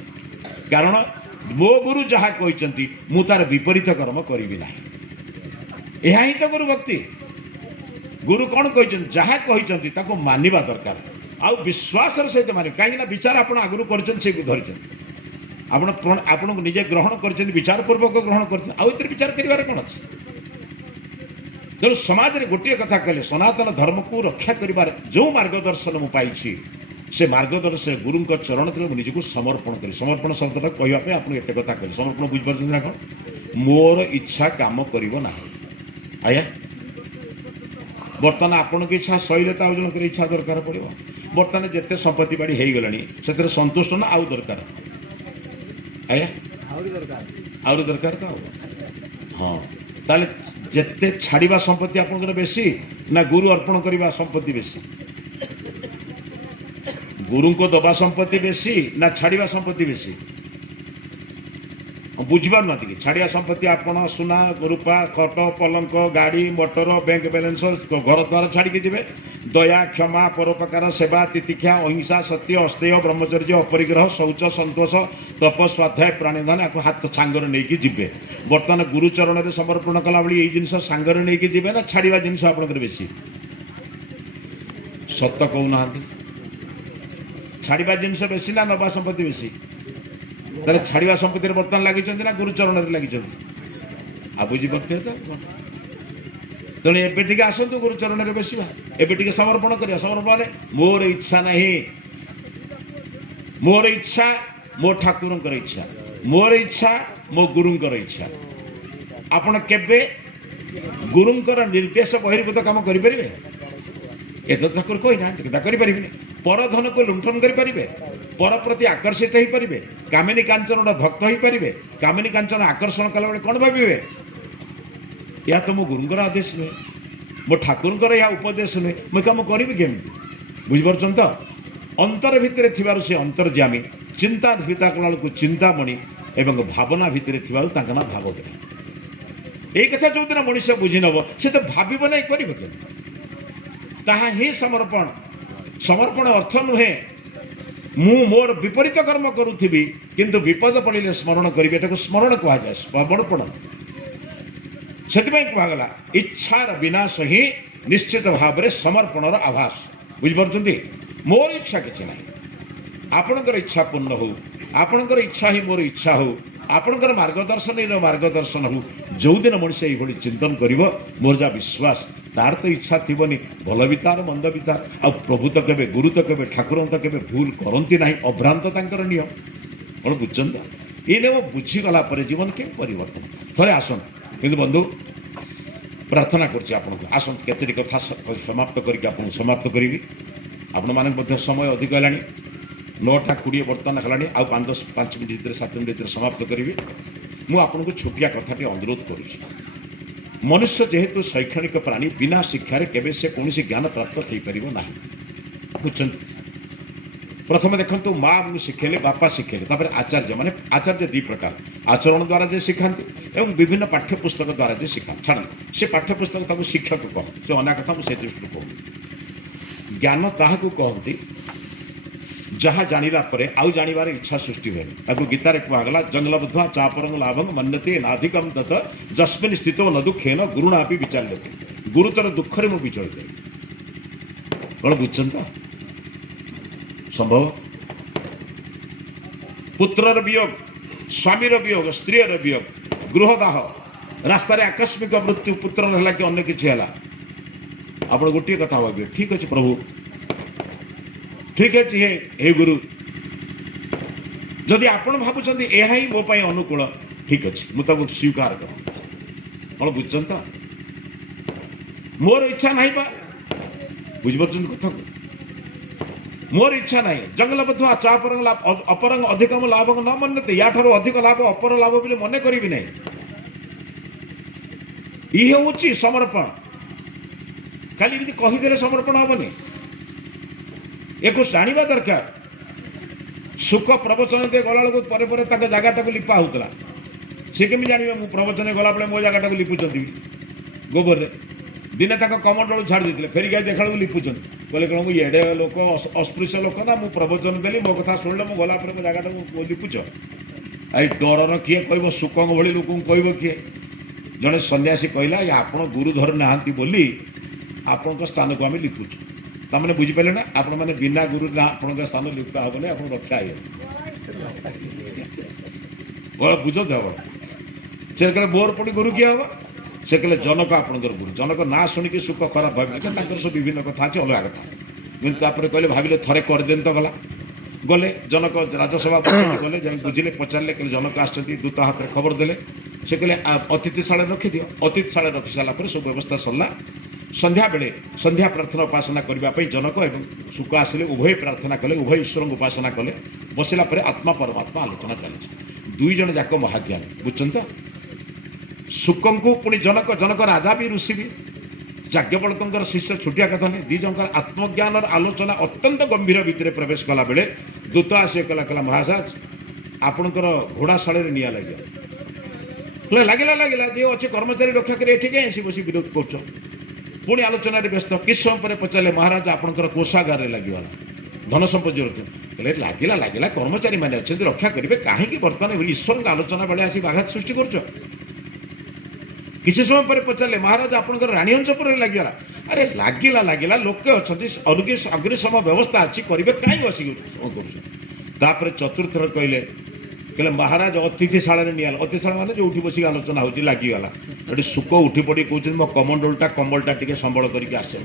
କାରଣ ମୋ ଗୁରୁ ଯାହା କହିଛନ୍ତି ମୁଁ ତାର ବିପରୀତ କର୍ମ କରିବି ନାହିଁ। ଏହା ହିଁ ତ ଗୁରୁ ଭକ୍ତି। ଗୁରୁ କ'ଣ କହିଛନ୍ତି, ଯାହା କହିଛନ୍ତି ତାକୁ ମାନିବା ଦରକାର, ଆଉ ବିଶ୍ୱାସର ସହିତ ମାନିବେ। କାହିଁକିନା ବିଚାର ଆପଣ ଆଗରୁ କରିଛନ୍ତି, ସେ ଧରିଛନ୍ତି, ଆପଣଙ୍କୁ ନିଜେ ଗ୍ରହଣ କରିଛନ୍ତି, ବିଚାର ପୂର୍ବକ ଗ୍ରହଣ କରିଛନ୍ତି, ଆଉ ଏଥିରେ ବିଚାର କରିବାରେ କ'ଣ ଅଛି? ତେଣୁ ସମାଜରେ ଗୋଟିଏ କଥା କହିଲେ, ସନାତନ ଧର୍ମକୁ ରକ୍ଷା କରିବାର ଯେଉଁ ମାର୍ଗଦର୍ଶନ ମୁଁ ପାଇଛି, से मार्गदर्श गुरु चरण तले निजको समर्पण करी समर्पण शब्दटा कहवाई आप एत कथा कह समर्पण बुझिपार ना कौन मोर इच्छा काम करिवो नाही आया बर्तमान आपण की इच्छा सहीले तो जन इच्छा दरकार पड़ो बर्तमान जिते संपत्ति बाड़ी हो गला से संतुष्ट ना आउ दरकार आया आउरी दरकार तो हाँ ताले जिते छाड़ा संपत्ति आपंकर बेसी ना गुरु अर्पण करवा संपत्ति बेसी गुरु को दबा संपत्ति बेसी ना छाड़ा संपत्ति बेसी बुझीपार ना कि छाड़ा संपत्ति आपण सुना रूपा खट पलंक गाड़ी मोटर बैंक बैलेंस घर द्वार छाड़ी जी दया क्षमा परोपकार सेवा तितिक्षा अहिंसा सत्य अस्तेय ब्रह्मचर्य अपरिग्रह शौच संतोष तप स्वाध्याय प्राणीधन आपको हाथ सांगर नहीं जी बर्तमान गुरुचरण में समर्पण कला भाई जिन सांगर नहीं जी ना छाड़ा जिन आप बेसी सत कहूना छाड़ा जिन बेसी ना नवा संपत्ति बेसी ताले छाड़ा संपत्ति बर्तमान लगी ना गुरुचरण लगी आ बुझीपारे तो तेणु एबे टिके आसतु गुरुचरण में बसवा एबे टिके समर्पण करिया समर्पण मोर इच्छा नहीं मोर इच्छा मो ठाकुर इच्छा मोर इच्छा मो गुरुंकर इच्छा आपण केबे गुरुंकर निर्देश बहिर्भूत काम करें एत ठाकुर कही ना करें पर धन को लुंठन करें पर प्रति आकर्षित हो पारे कामिनी कांचन गोटे भक्त हो पारे कामिनी कांचन आकर्षण कला बेले कौन भावे या तो मो गुरुंकर आदेश नुहे मो ठाकुर या उपदेश नुहे मुझे कम करी केमी बुझीपार तो अंतर भितर थिबार से अंतर्जामी चिंता भिता कला को चिंतामणि एवं भावना भितर थिबार तांका ना भावग्राही यही कथा जो दिन मनुष्य बुझी नब से तो भाव ना कर समर्पण समर्पण अर्थ नुहे मु मोर विपरीत कर्म करुथी किंतु विपद पड़े स्मरण करी स्मरण कहुए समर्पण से कहगला इच्छार विनाश ही निश्चित भाव में समर्पणर आभास बुझिपारुछंती मोर इच्छा किसी ना आपणकर इच्छा पूर्ण हो आपणकर इच्छा ही मोर इच्छा हो आपणकर मार्गदर्शन मार्गदर्शन हो जो दिन मनुष्य ये चिंतन कर मोर जहाँ विश्वास तार तो इच्छा थी भल भी तार मंद भी तार आ प्रभु तो केवे गुरु तो केवे ठाकुर तो केवे भूल करती ना अभ्रांत तांकर नियम कौन बुझुन ये बुझीगला जीवन के परिवर्तन थे आसन किंतु बंधु प्रार्थना करछि आपनको आसन केतरी कथा समाप्त करके आपको समाप्त करी आपण माने समय अधिक है 9:20 बर्तमान है आ 5 मिनट भर 7 मिनट भर समाप्त करी मुझे छोटिया कथाटी अनुरोध करुच्ची मनुष्य जेहेतु शैक्षणिक प्राणी बिना शिक्षार केवे से कौन ज्ञान प्राप्त हो पार ना बुझे प्रथम देखो माँ शिखेले बापा शिखेले आचार्य माने आचार्य दी प्रकार आचरण द्वारा जे शिखाती एवं विभिन्न पाठ्यपुस्तक द्वारा जे शिखा छाड़ से पाठ्यपुस्तक ताको शिक्षक कह से अना कथा मुझे दृष्टि कहूँ ज्ञान ताहाकू कहती जहाँ जानिला परे आउ जानिबार इच्छा सृष्टि हुए ताको गीतार कहगला जंगलबद्ध चापरंग लाभं मन्यते नाधिकम तत जस्मिन् स्थितो न दुखेन गुरुणापि विचाल्यते गुरुतर दुखरे मु विचलित कौन बुझन तो संभव पुत्रर वियोग स्वामीर वियोग स्त्रीर वियोग गृहदाह रास्तार आकस्मिक मृत्यु पुत्र है कि अन्य किसी है आप गोटे कथा भावे ठीक अच्छे प्रभु ठीक अच्छे हे गुरु जदि आपण भावुं यह ही मो अनुकूल ठीक अच्छे मुझे स्वीकार कर कौन बुझन तो मोर इच्छा ना बुझिपार कथा को मोर इच्छा ना जंगलबद्ध चापरंग लाभ अपरंग अधिकम लाभ न मन्यते या अधिक लाभ अपर लाभ बोले मन करी ना ये हूँ समर्पण खाली कहीदे समर्पण हेनी एक जाना दरकार सुख प्रवचन दे गला पर जगह लिपा होता सी केमी जानवे मु प्रवचन गला बेले मो जगह लिपुंट गोबर दिने कमंडल छाड़ देते फेरिक देखा लिपुचन बोले कौन मुझे एडे लोक अस्पृश्य लोक ना मुझे प्रवचन देली मो कथा शुणिले मो गला जगह लिपुच आई डर किए कह सुख भली लोक कह किए जड़े सन्यासी कहला आप गुरु धर ना बोली आपण स्थान को आम लिपुचु तमें बुझिपारे ना आपण मैंने बिना गुरु ना आप स्थान लिपा हेनी आप रक्षा है बुझ से कहे मोर पड़ी गुरु किए हम से कहले जनक आपणकर गुरु जनक ना शुणिकी सुख खराब भाव सब विभिन्न कथा अच्छे अलग कथा କିନ୍ତୁ ତାପରେ କହିଲେ ଭାବିଲେ ଥରେ କରିଦେନି ତ ଗଲା ଗଲେ ଜନକ ରାଜସଭା ଗଲେ ଯାଇ ବୁଝିଲେ ପଚାରିଲେ କହିଲେ ଜନକ ଆସିଛନ୍ତି ଦୂତ ହାତରେ ଖବର ଦେଲେ ସେ କହିଲେ ଅତିଥିଶାଳରେ ରଖିଦିଅ ଅତିଥିଶାଳରେ ରଖି ସାରିଲା ପରେ ସବୁ ବ୍ୟବସ୍ଥା ସରିଲା ସନ୍ଧ୍ୟାବେଳେ ସନ୍ଧ୍ୟା ପ୍ରାର୍ଥନା ଉପାସନା କରିବା ପାଇଁ ଜନକ ଏବଂ ଶୁକ ଆସିଲେ ଉଭୟ ପ୍ରାର୍ଥନା କଲେ ଉଭୟ ଈଶ୍ୱରଙ୍କୁ ଉପାସନା କଲେ ବସିଲା ପରେ ଆତ୍ମା ପରମାତ୍ମା ଆଲୋଚନା ଚାଲିଛି ଦୁଇ ଜଣ ଯାକ ମହାଜ୍ଞାନୀ ବୁଝୁଛନ୍ତି ତ ଶୁକଙ୍କୁ ପୁଣି ଜନକ ରାଜା ବି ଋଷି ବି ଯାଜ୍ଞବଲ୍କ୍ୟଙ୍କର ଶିଷ୍ୟ ଛୋଟିଆ କଥା ନାହିଁ ଦୁଇ ଜଣଙ୍କର ଆତ୍ମଜ୍ଞାନର ଆଲୋଚନା ଅତ୍ୟନ୍ତ ଗମ୍ଭୀର ଭିତରେ ପ୍ରବେଶ କଲା ବେଳେ ଦୂତ ଆସିଏ କହିଲା ମହାରାଜ ଆପଣଙ୍କର ଘୋଡ଼ାଶାଳରେ ନିଆଁ ଲାଗିଲା ଲାଗିଲା ଯିଏ ଅଛି କର୍ମଚାରୀ ରକ୍ଷା କରି ଏଠି କାହିଁ ଆସି ବସି ବିରୋଧ କରୁଛ ପୁଣି ଆଲୋଚନାରେ ବ୍ୟସ୍ତ କିଛି ସମୟ ପରେ ପଚାରିଲେ ମହାରାଜ ଆପଣଙ୍କର କୋଷାଗାରରେ ଲାଗିଗଲା ଧନ ସମ୍ପତ୍ତି କହିଲେ ଲାଗିଲା କର୍ମଚାରୀମାନେ ଅଛନ୍ତି ରକ୍ଷା କରିବେ କାହିଁକି ବର୍ତ୍ତମାନ ଈଶ୍ୱରଙ୍କ ଆଲୋଚନା ବେଳେ ଆସି ବାଘାତ ସୃଷ୍ଟି କରୁଛ କିଛି ସମୟ ପରେ ପଚାରିଲେ ମହାରାଜ ଆପଣଙ୍କର ରାଣୀ ଅଂଶପୁରରେ ଲାଗିଗଲା ଆରେ ଲାଗିଲା ଲୋକେ ଅଛନ୍ତି ଅଗ୍ନିଶମ ବ୍ୟବସ୍ଥା ଅଛି କରିବେ କାହିଁ ବସିକି କରୁଛ ତାପରେ ଚତୁର୍ଥର କହିଲେ ମହାରାଜ ଅତିଥିଶାଳରେ ନିଆଲା ଅତିଥିଶାଳ ମାନେ ଯୋଉଠି ବସିକି ଆଲୋଚନା ହଉଛି ଲାଗିଗଲା ଏଠି ଶୁକ ଉଠି ପଡ଼ି କହୁଛନ୍ତି ମୋ କମ୍ବଳଟା ଟିକେ ସମ୍ବଳ କରିକି ଆସେ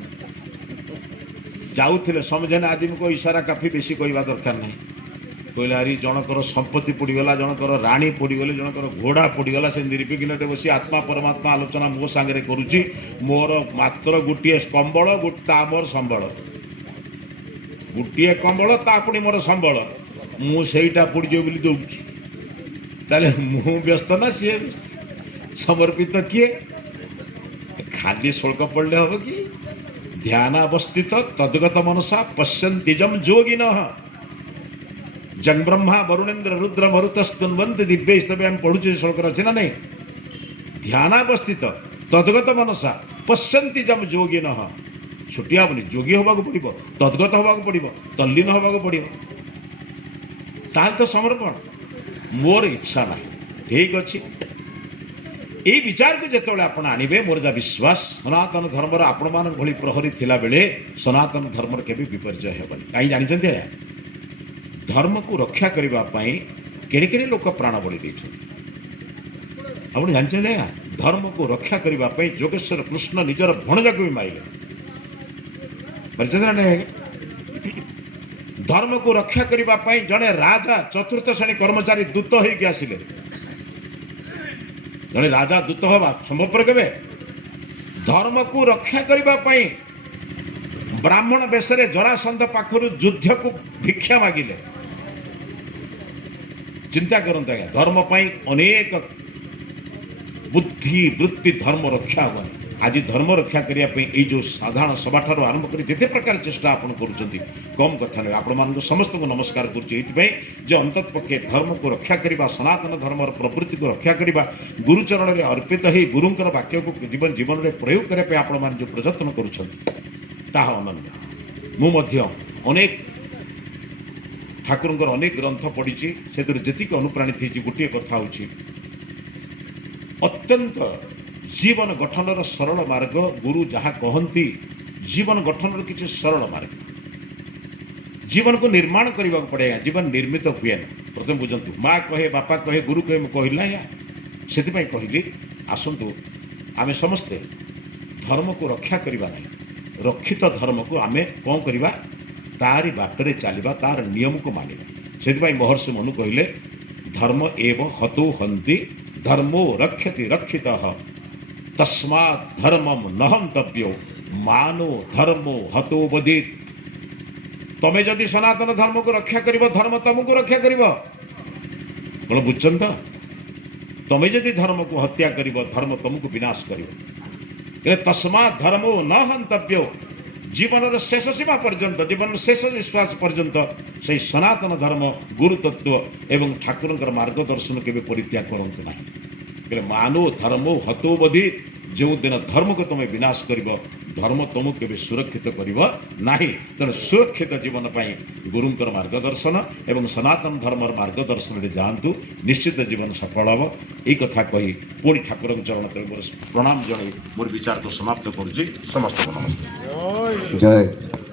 ଯାଉଥିଲେ ସମଝେନା ଆଦିମଙ୍କ ଇଶାରା କାଫି ବେଶୀ କହିବା ଦରକାର ନାହିଁ କହିଲେ ଆରେ ଜଣଙ୍କର ସମ୍ପତ୍ତି ପୋଡ଼ିଗଲା ଜଣଙ୍କର ରାଣୀ ପୋଡ଼ିଗଲେ ଜଣଙ୍କର ଘୋଡ଼ା ପୋଡ଼ିଗଲା ସେ ନିର୍ବିଘ୍ନରେ ବସି ଆତ୍ମା ପରମାତ୍ମା ଆଲୋଚନା ମୋ ସାଙ୍ଗରେ କରୁଛି ମୋର ମାତ୍ର ଗୋଟିଏ କମ୍ବଳ ତା ମୋର ସମ୍ବଳ ଗୋଟିଏ କମ୍ବଳ ତା ପୁଣି ମୋର ସମ୍ବଳ ମୁଁ ସେଇଟା ପୋଡ଼ିଯିବ ବୋଲି ଦୌଡ଼ୁଛି ତାହେଲେ ମୁଁ ବ୍ୟସ୍ତ ନା ସିଏ ବ୍ୟସ୍ତ ସମର୍ପିତ କିଏ ଖାଲି ଶୁଳ୍କ ପଡ଼ିଲେ ହବ କି ଧ୍ୟାନ ଅବସ୍ଥିତ ତଦ୍ଗତ ମନସା ପଶ୍ୟନ୍ତିଜಂ ଯୋଗିନଃ ଜଂ ବ୍ରହ୍ମା ବରୁଣେନ୍ଦ୍ର ରୁଦ୍ର ମରୁତସ୍ତୁନ୍ବନ୍ତି ଦିବ୍ୟୈସ୍ତବେ ଆମେ ପଢୁଛେ ଶ୍ଲୋକରେ ଅଛି ନା ନାହିଁ ଧ୍ୟାନାବସ୍ଥିତ ତଦ୍ଗତ ମନସା ପଶ୍ୟନ୍ତିଜಂ ଯୋଗିନଃ ଛୁଟି ହେବନି ଯୋଗୀ ହେବାକୁ ପଡ଼ିବ ତଦ୍ଗତ ହେବାକୁ ପଡ଼ିବ ତଲ୍ଲୀନ ହେବାକୁ ପଡ଼ିବ ତାହେଲେ ତ ସମର୍ପଣ ମୋର ଇଚ୍ଛା ନାହିଁ ଠିକ ଅଛି এই বিচারକୁ ଯେତେବେଳେ ଆପଣ ଆଣିବେ ମୋର ଯାହା ବିଶ୍ୱାସ ସନାତନ ଧର୍ମର ଆପଣମାନଙ୍କ ଭଳି ପ୍ରହରୀ ଥିଲାବେଳେ ସନାତନ ଧର୍ମର କେବେ ବିପର୍ଯ୍ୟୟ ହେବନି କାହିଁ ଜାଣିଛନ୍ତି ଆଜ୍ଞା ଧର୍ମକୁ ରକ୍ଷା କରିବା ପାଇଁ କେଡ଼େ କେଡ଼େ ଲୋକ ପ୍ରାଣ ବଳି ଦେଇଛନ୍ତି ଆପଣ ଜାଣିଛନ୍ତି ଆଜ୍ଞା ଧର୍ମକୁ ରକ୍ଷା କରିବା ପାଇଁ ଯୋଗେଶ୍ୱର କୃଷ୍ଣ ନିଜର ଭଣଜାକୁ ବି ମାଇଲେ ବୁଝିଛନ୍ତି ନା ନାହିଁ ଧର୍ମକୁ ରକ୍ଷା କରିବା ପାଇଁ ଜଣେ ରାଜା ଚତୁର୍ଥ ଶ୍ରେଣୀ କର୍ମଚାରୀ ଦୂତ ହେଇକି ଆସିଲେ ଜଣେ ରାଜା ଦୂତ ହେବା ସମ୍ଭବପର କେବେ ଧର୍ମକୁ ରକ୍ଷା କରିବା ପାଇଁ ବ୍ରାହ୍ମଣ ବେଶରେ ଜରାସନ୍ଧ ପାଖରୁ ଯୁଦ୍ଧକୁ ଭିକ୍ଷା ମାଗିଲେ ଚିନ୍ତା କରନ୍ତୁ ଆଜ୍ଞା ଧର୍ମ ପାଇଁ ଅନେକ ବୁଦ୍ଧି ବୃତ୍ତି ଧର୍ମ ରକ୍ଷା ହେବନି ଆଜି ଧର୍ମ ରକ୍ଷା କରିବା ପାଇଁ ଏଇ ଯେଉଁ ସାଧାରଣ ସଭାଠାରୁ ଆରମ୍ଭ କରି ଯେତେ ପ୍ରକାର ଚେଷ୍ଟା ଆପଣ କରୁଛନ୍ତି କମ୍ କଥା ନୁହେଁ ଆପଣମାନଙ୍କୁ ସମସ୍ତଙ୍କୁ ନମସ୍କାର କରୁଛି ଏଇଥିପାଇଁ ଯେ ଅନ୍ତତଃପକ୍ଷେ ଧର୍ମକୁ ରକ୍ଷା କରିବା ସନାତନ ଧର୍ମର ପ୍ରବୃତ୍ତିକୁ ରକ୍ଷା କରିବା ଗୁରୁଚରଣରେ ଅର୍ପିତ ହେଇ ଗୁରୁଙ୍କର ବାକ୍ୟକୁ ଜୀବନରେ ପ୍ରୟୋଗ କରିବା ପାଇଁ ଆପଣମାନେ ଯେଉଁ ପ୍ରଯତ୍ନ କରୁଛନ୍ତି ତାହା ଅନନ୍ୟ ମୁଁ ମଧ୍ୟ ଅନେକ ଠାକୁରଙ୍କର ଅନେକ ଗ୍ରନ୍ଥ ପଢ଼ିଛି ସେଥିରୁ ଯେତିକି ଅନୁପ୍ରାଣିତ ହେଇଛି ଗୋଟିଏ କଥା ହେଉଛି ଅତ୍ୟନ୍ତ ଜୀବନ ଗଠନର ସରଳ ମାର୍ଗ ଗୁରୁ ଯାହା କହନ୍ତି ଜୀବନ ଗଠନର କିଛି ସରଳ ମାର୍ଗ ଜୀବନକୁ ନିର୍ମାଣ କରିବାକୁ ପଡ଼େ ଜୀବନ ନିର୍ମିତ ହୁଏ ନା ପ୍ରଥମେ ବୁଝନ୍ତୁ ମା କହେ ବାପା କହେ ଗୁରୁ କହେ ମୁଁ କହିଲି ନା ସେଥିପାଇଁ କହିଲି ଆସନ୍ତୁ ଆମେ ସମସ୍ତେ ଧର୍ମକୁ ରକ୍ଷା କରିବା ନାହିଁ ରକ୍ଷିତ ଧର୍ମକୁ ଆମେ କ'ଣ କରିବା ତାରି ବାଟରେ ଚାଲିବା ତାର ନିୟମକୁ ମାନିବା ସେଥିପାଇଁ ମହର୍ଷି ମନୁ କହିଲେ ଧର୍ମ ଏବ ହତୁ ହନ୍ତି ଧର୍ମୋ ରକ୍ଷତି ରକ୍ଷିତଃ ତସ୍ମାତ୍ ଧର୍ମମ୍ ନହନ୍ତବ୍ୟୋ ମାନୋ ଧର୍ମୋ ହତୋ ବଦିତ୍ ତମେ ଯଦି ସନାତନ ଧର୍ମକୁ ରକ୍ଷା କରିବ ଧର୍ମ ତମକୁ ରକ୍ଷା କରିବ କ'ଣ ବୁଝୁଛନ୍ତି ତ ତମେ ଯଦି ଧର୍ମକୁ ହତ୍ୟା କରିବ ଧର୍ମ ତମକୁ ବିନାଶ କରିବ ତସ୍ମାତ୍ ଧର୍ମୋ ନହନ୍ତବ୍ୟୋ ଜୀବନର ଶେଷ ସୀମା ପର୍ଯ୍ୟନ୍ତ ଜୀବନର ଶେଷ ନିଶ୍ୱାସ ପର୍ଯ୍ୟନ୍ତ ସେହି ସନାତନ ଧର୍ମ ଗୁରୁତତ୍ତ୍ୱ ଏବଂ ଠାକୁରଙ୍କର ମାର୍ଗଦର୍ଶନ କେବେ ପରିତ୍ୟାଗ କରନ୍ତୁ ନାହିଁ କହିଲେ ମାନୋ ଧର୍ମୋ ହତୋ ବଦିତ୍ ଯେଉଁଦିନ ଧର୍ମକୁ ତୁମେ ବିନାଶ କରିବ ଧର୍ମ ତୁମକୁ କେବେ ସୁରକ୍ଷିତ କରିବ ନାହିଁ ତେଣୁ ସୁରକ୍ଷିତ ଜୀବନ ପାଇଁ ଗୁରୁଙ୍କର ମାର୍ଗଦର୍ଶନ ଏବଂ ସନାତନ ଧର୍ମର ମାର୍ଗଦର୍ଶନରେ ଯାଆନ୍ତୁ ନିଶ୍ଚିତ ଜୀବନ ସଫଳ ହେବ ଏହି କଥା କହି ପୁଣି ଠାକୁରଙ୍କ ଚରଣ ତଳେ ମୋର ପ୍ରଣାମ ଜଣାଇ ମୋର ବିଚାରକୁ ସମାପ୍ତ କରୁଛି ସମସ୍ତଙ୍କୁ ନମସ୍କାର ଜୟ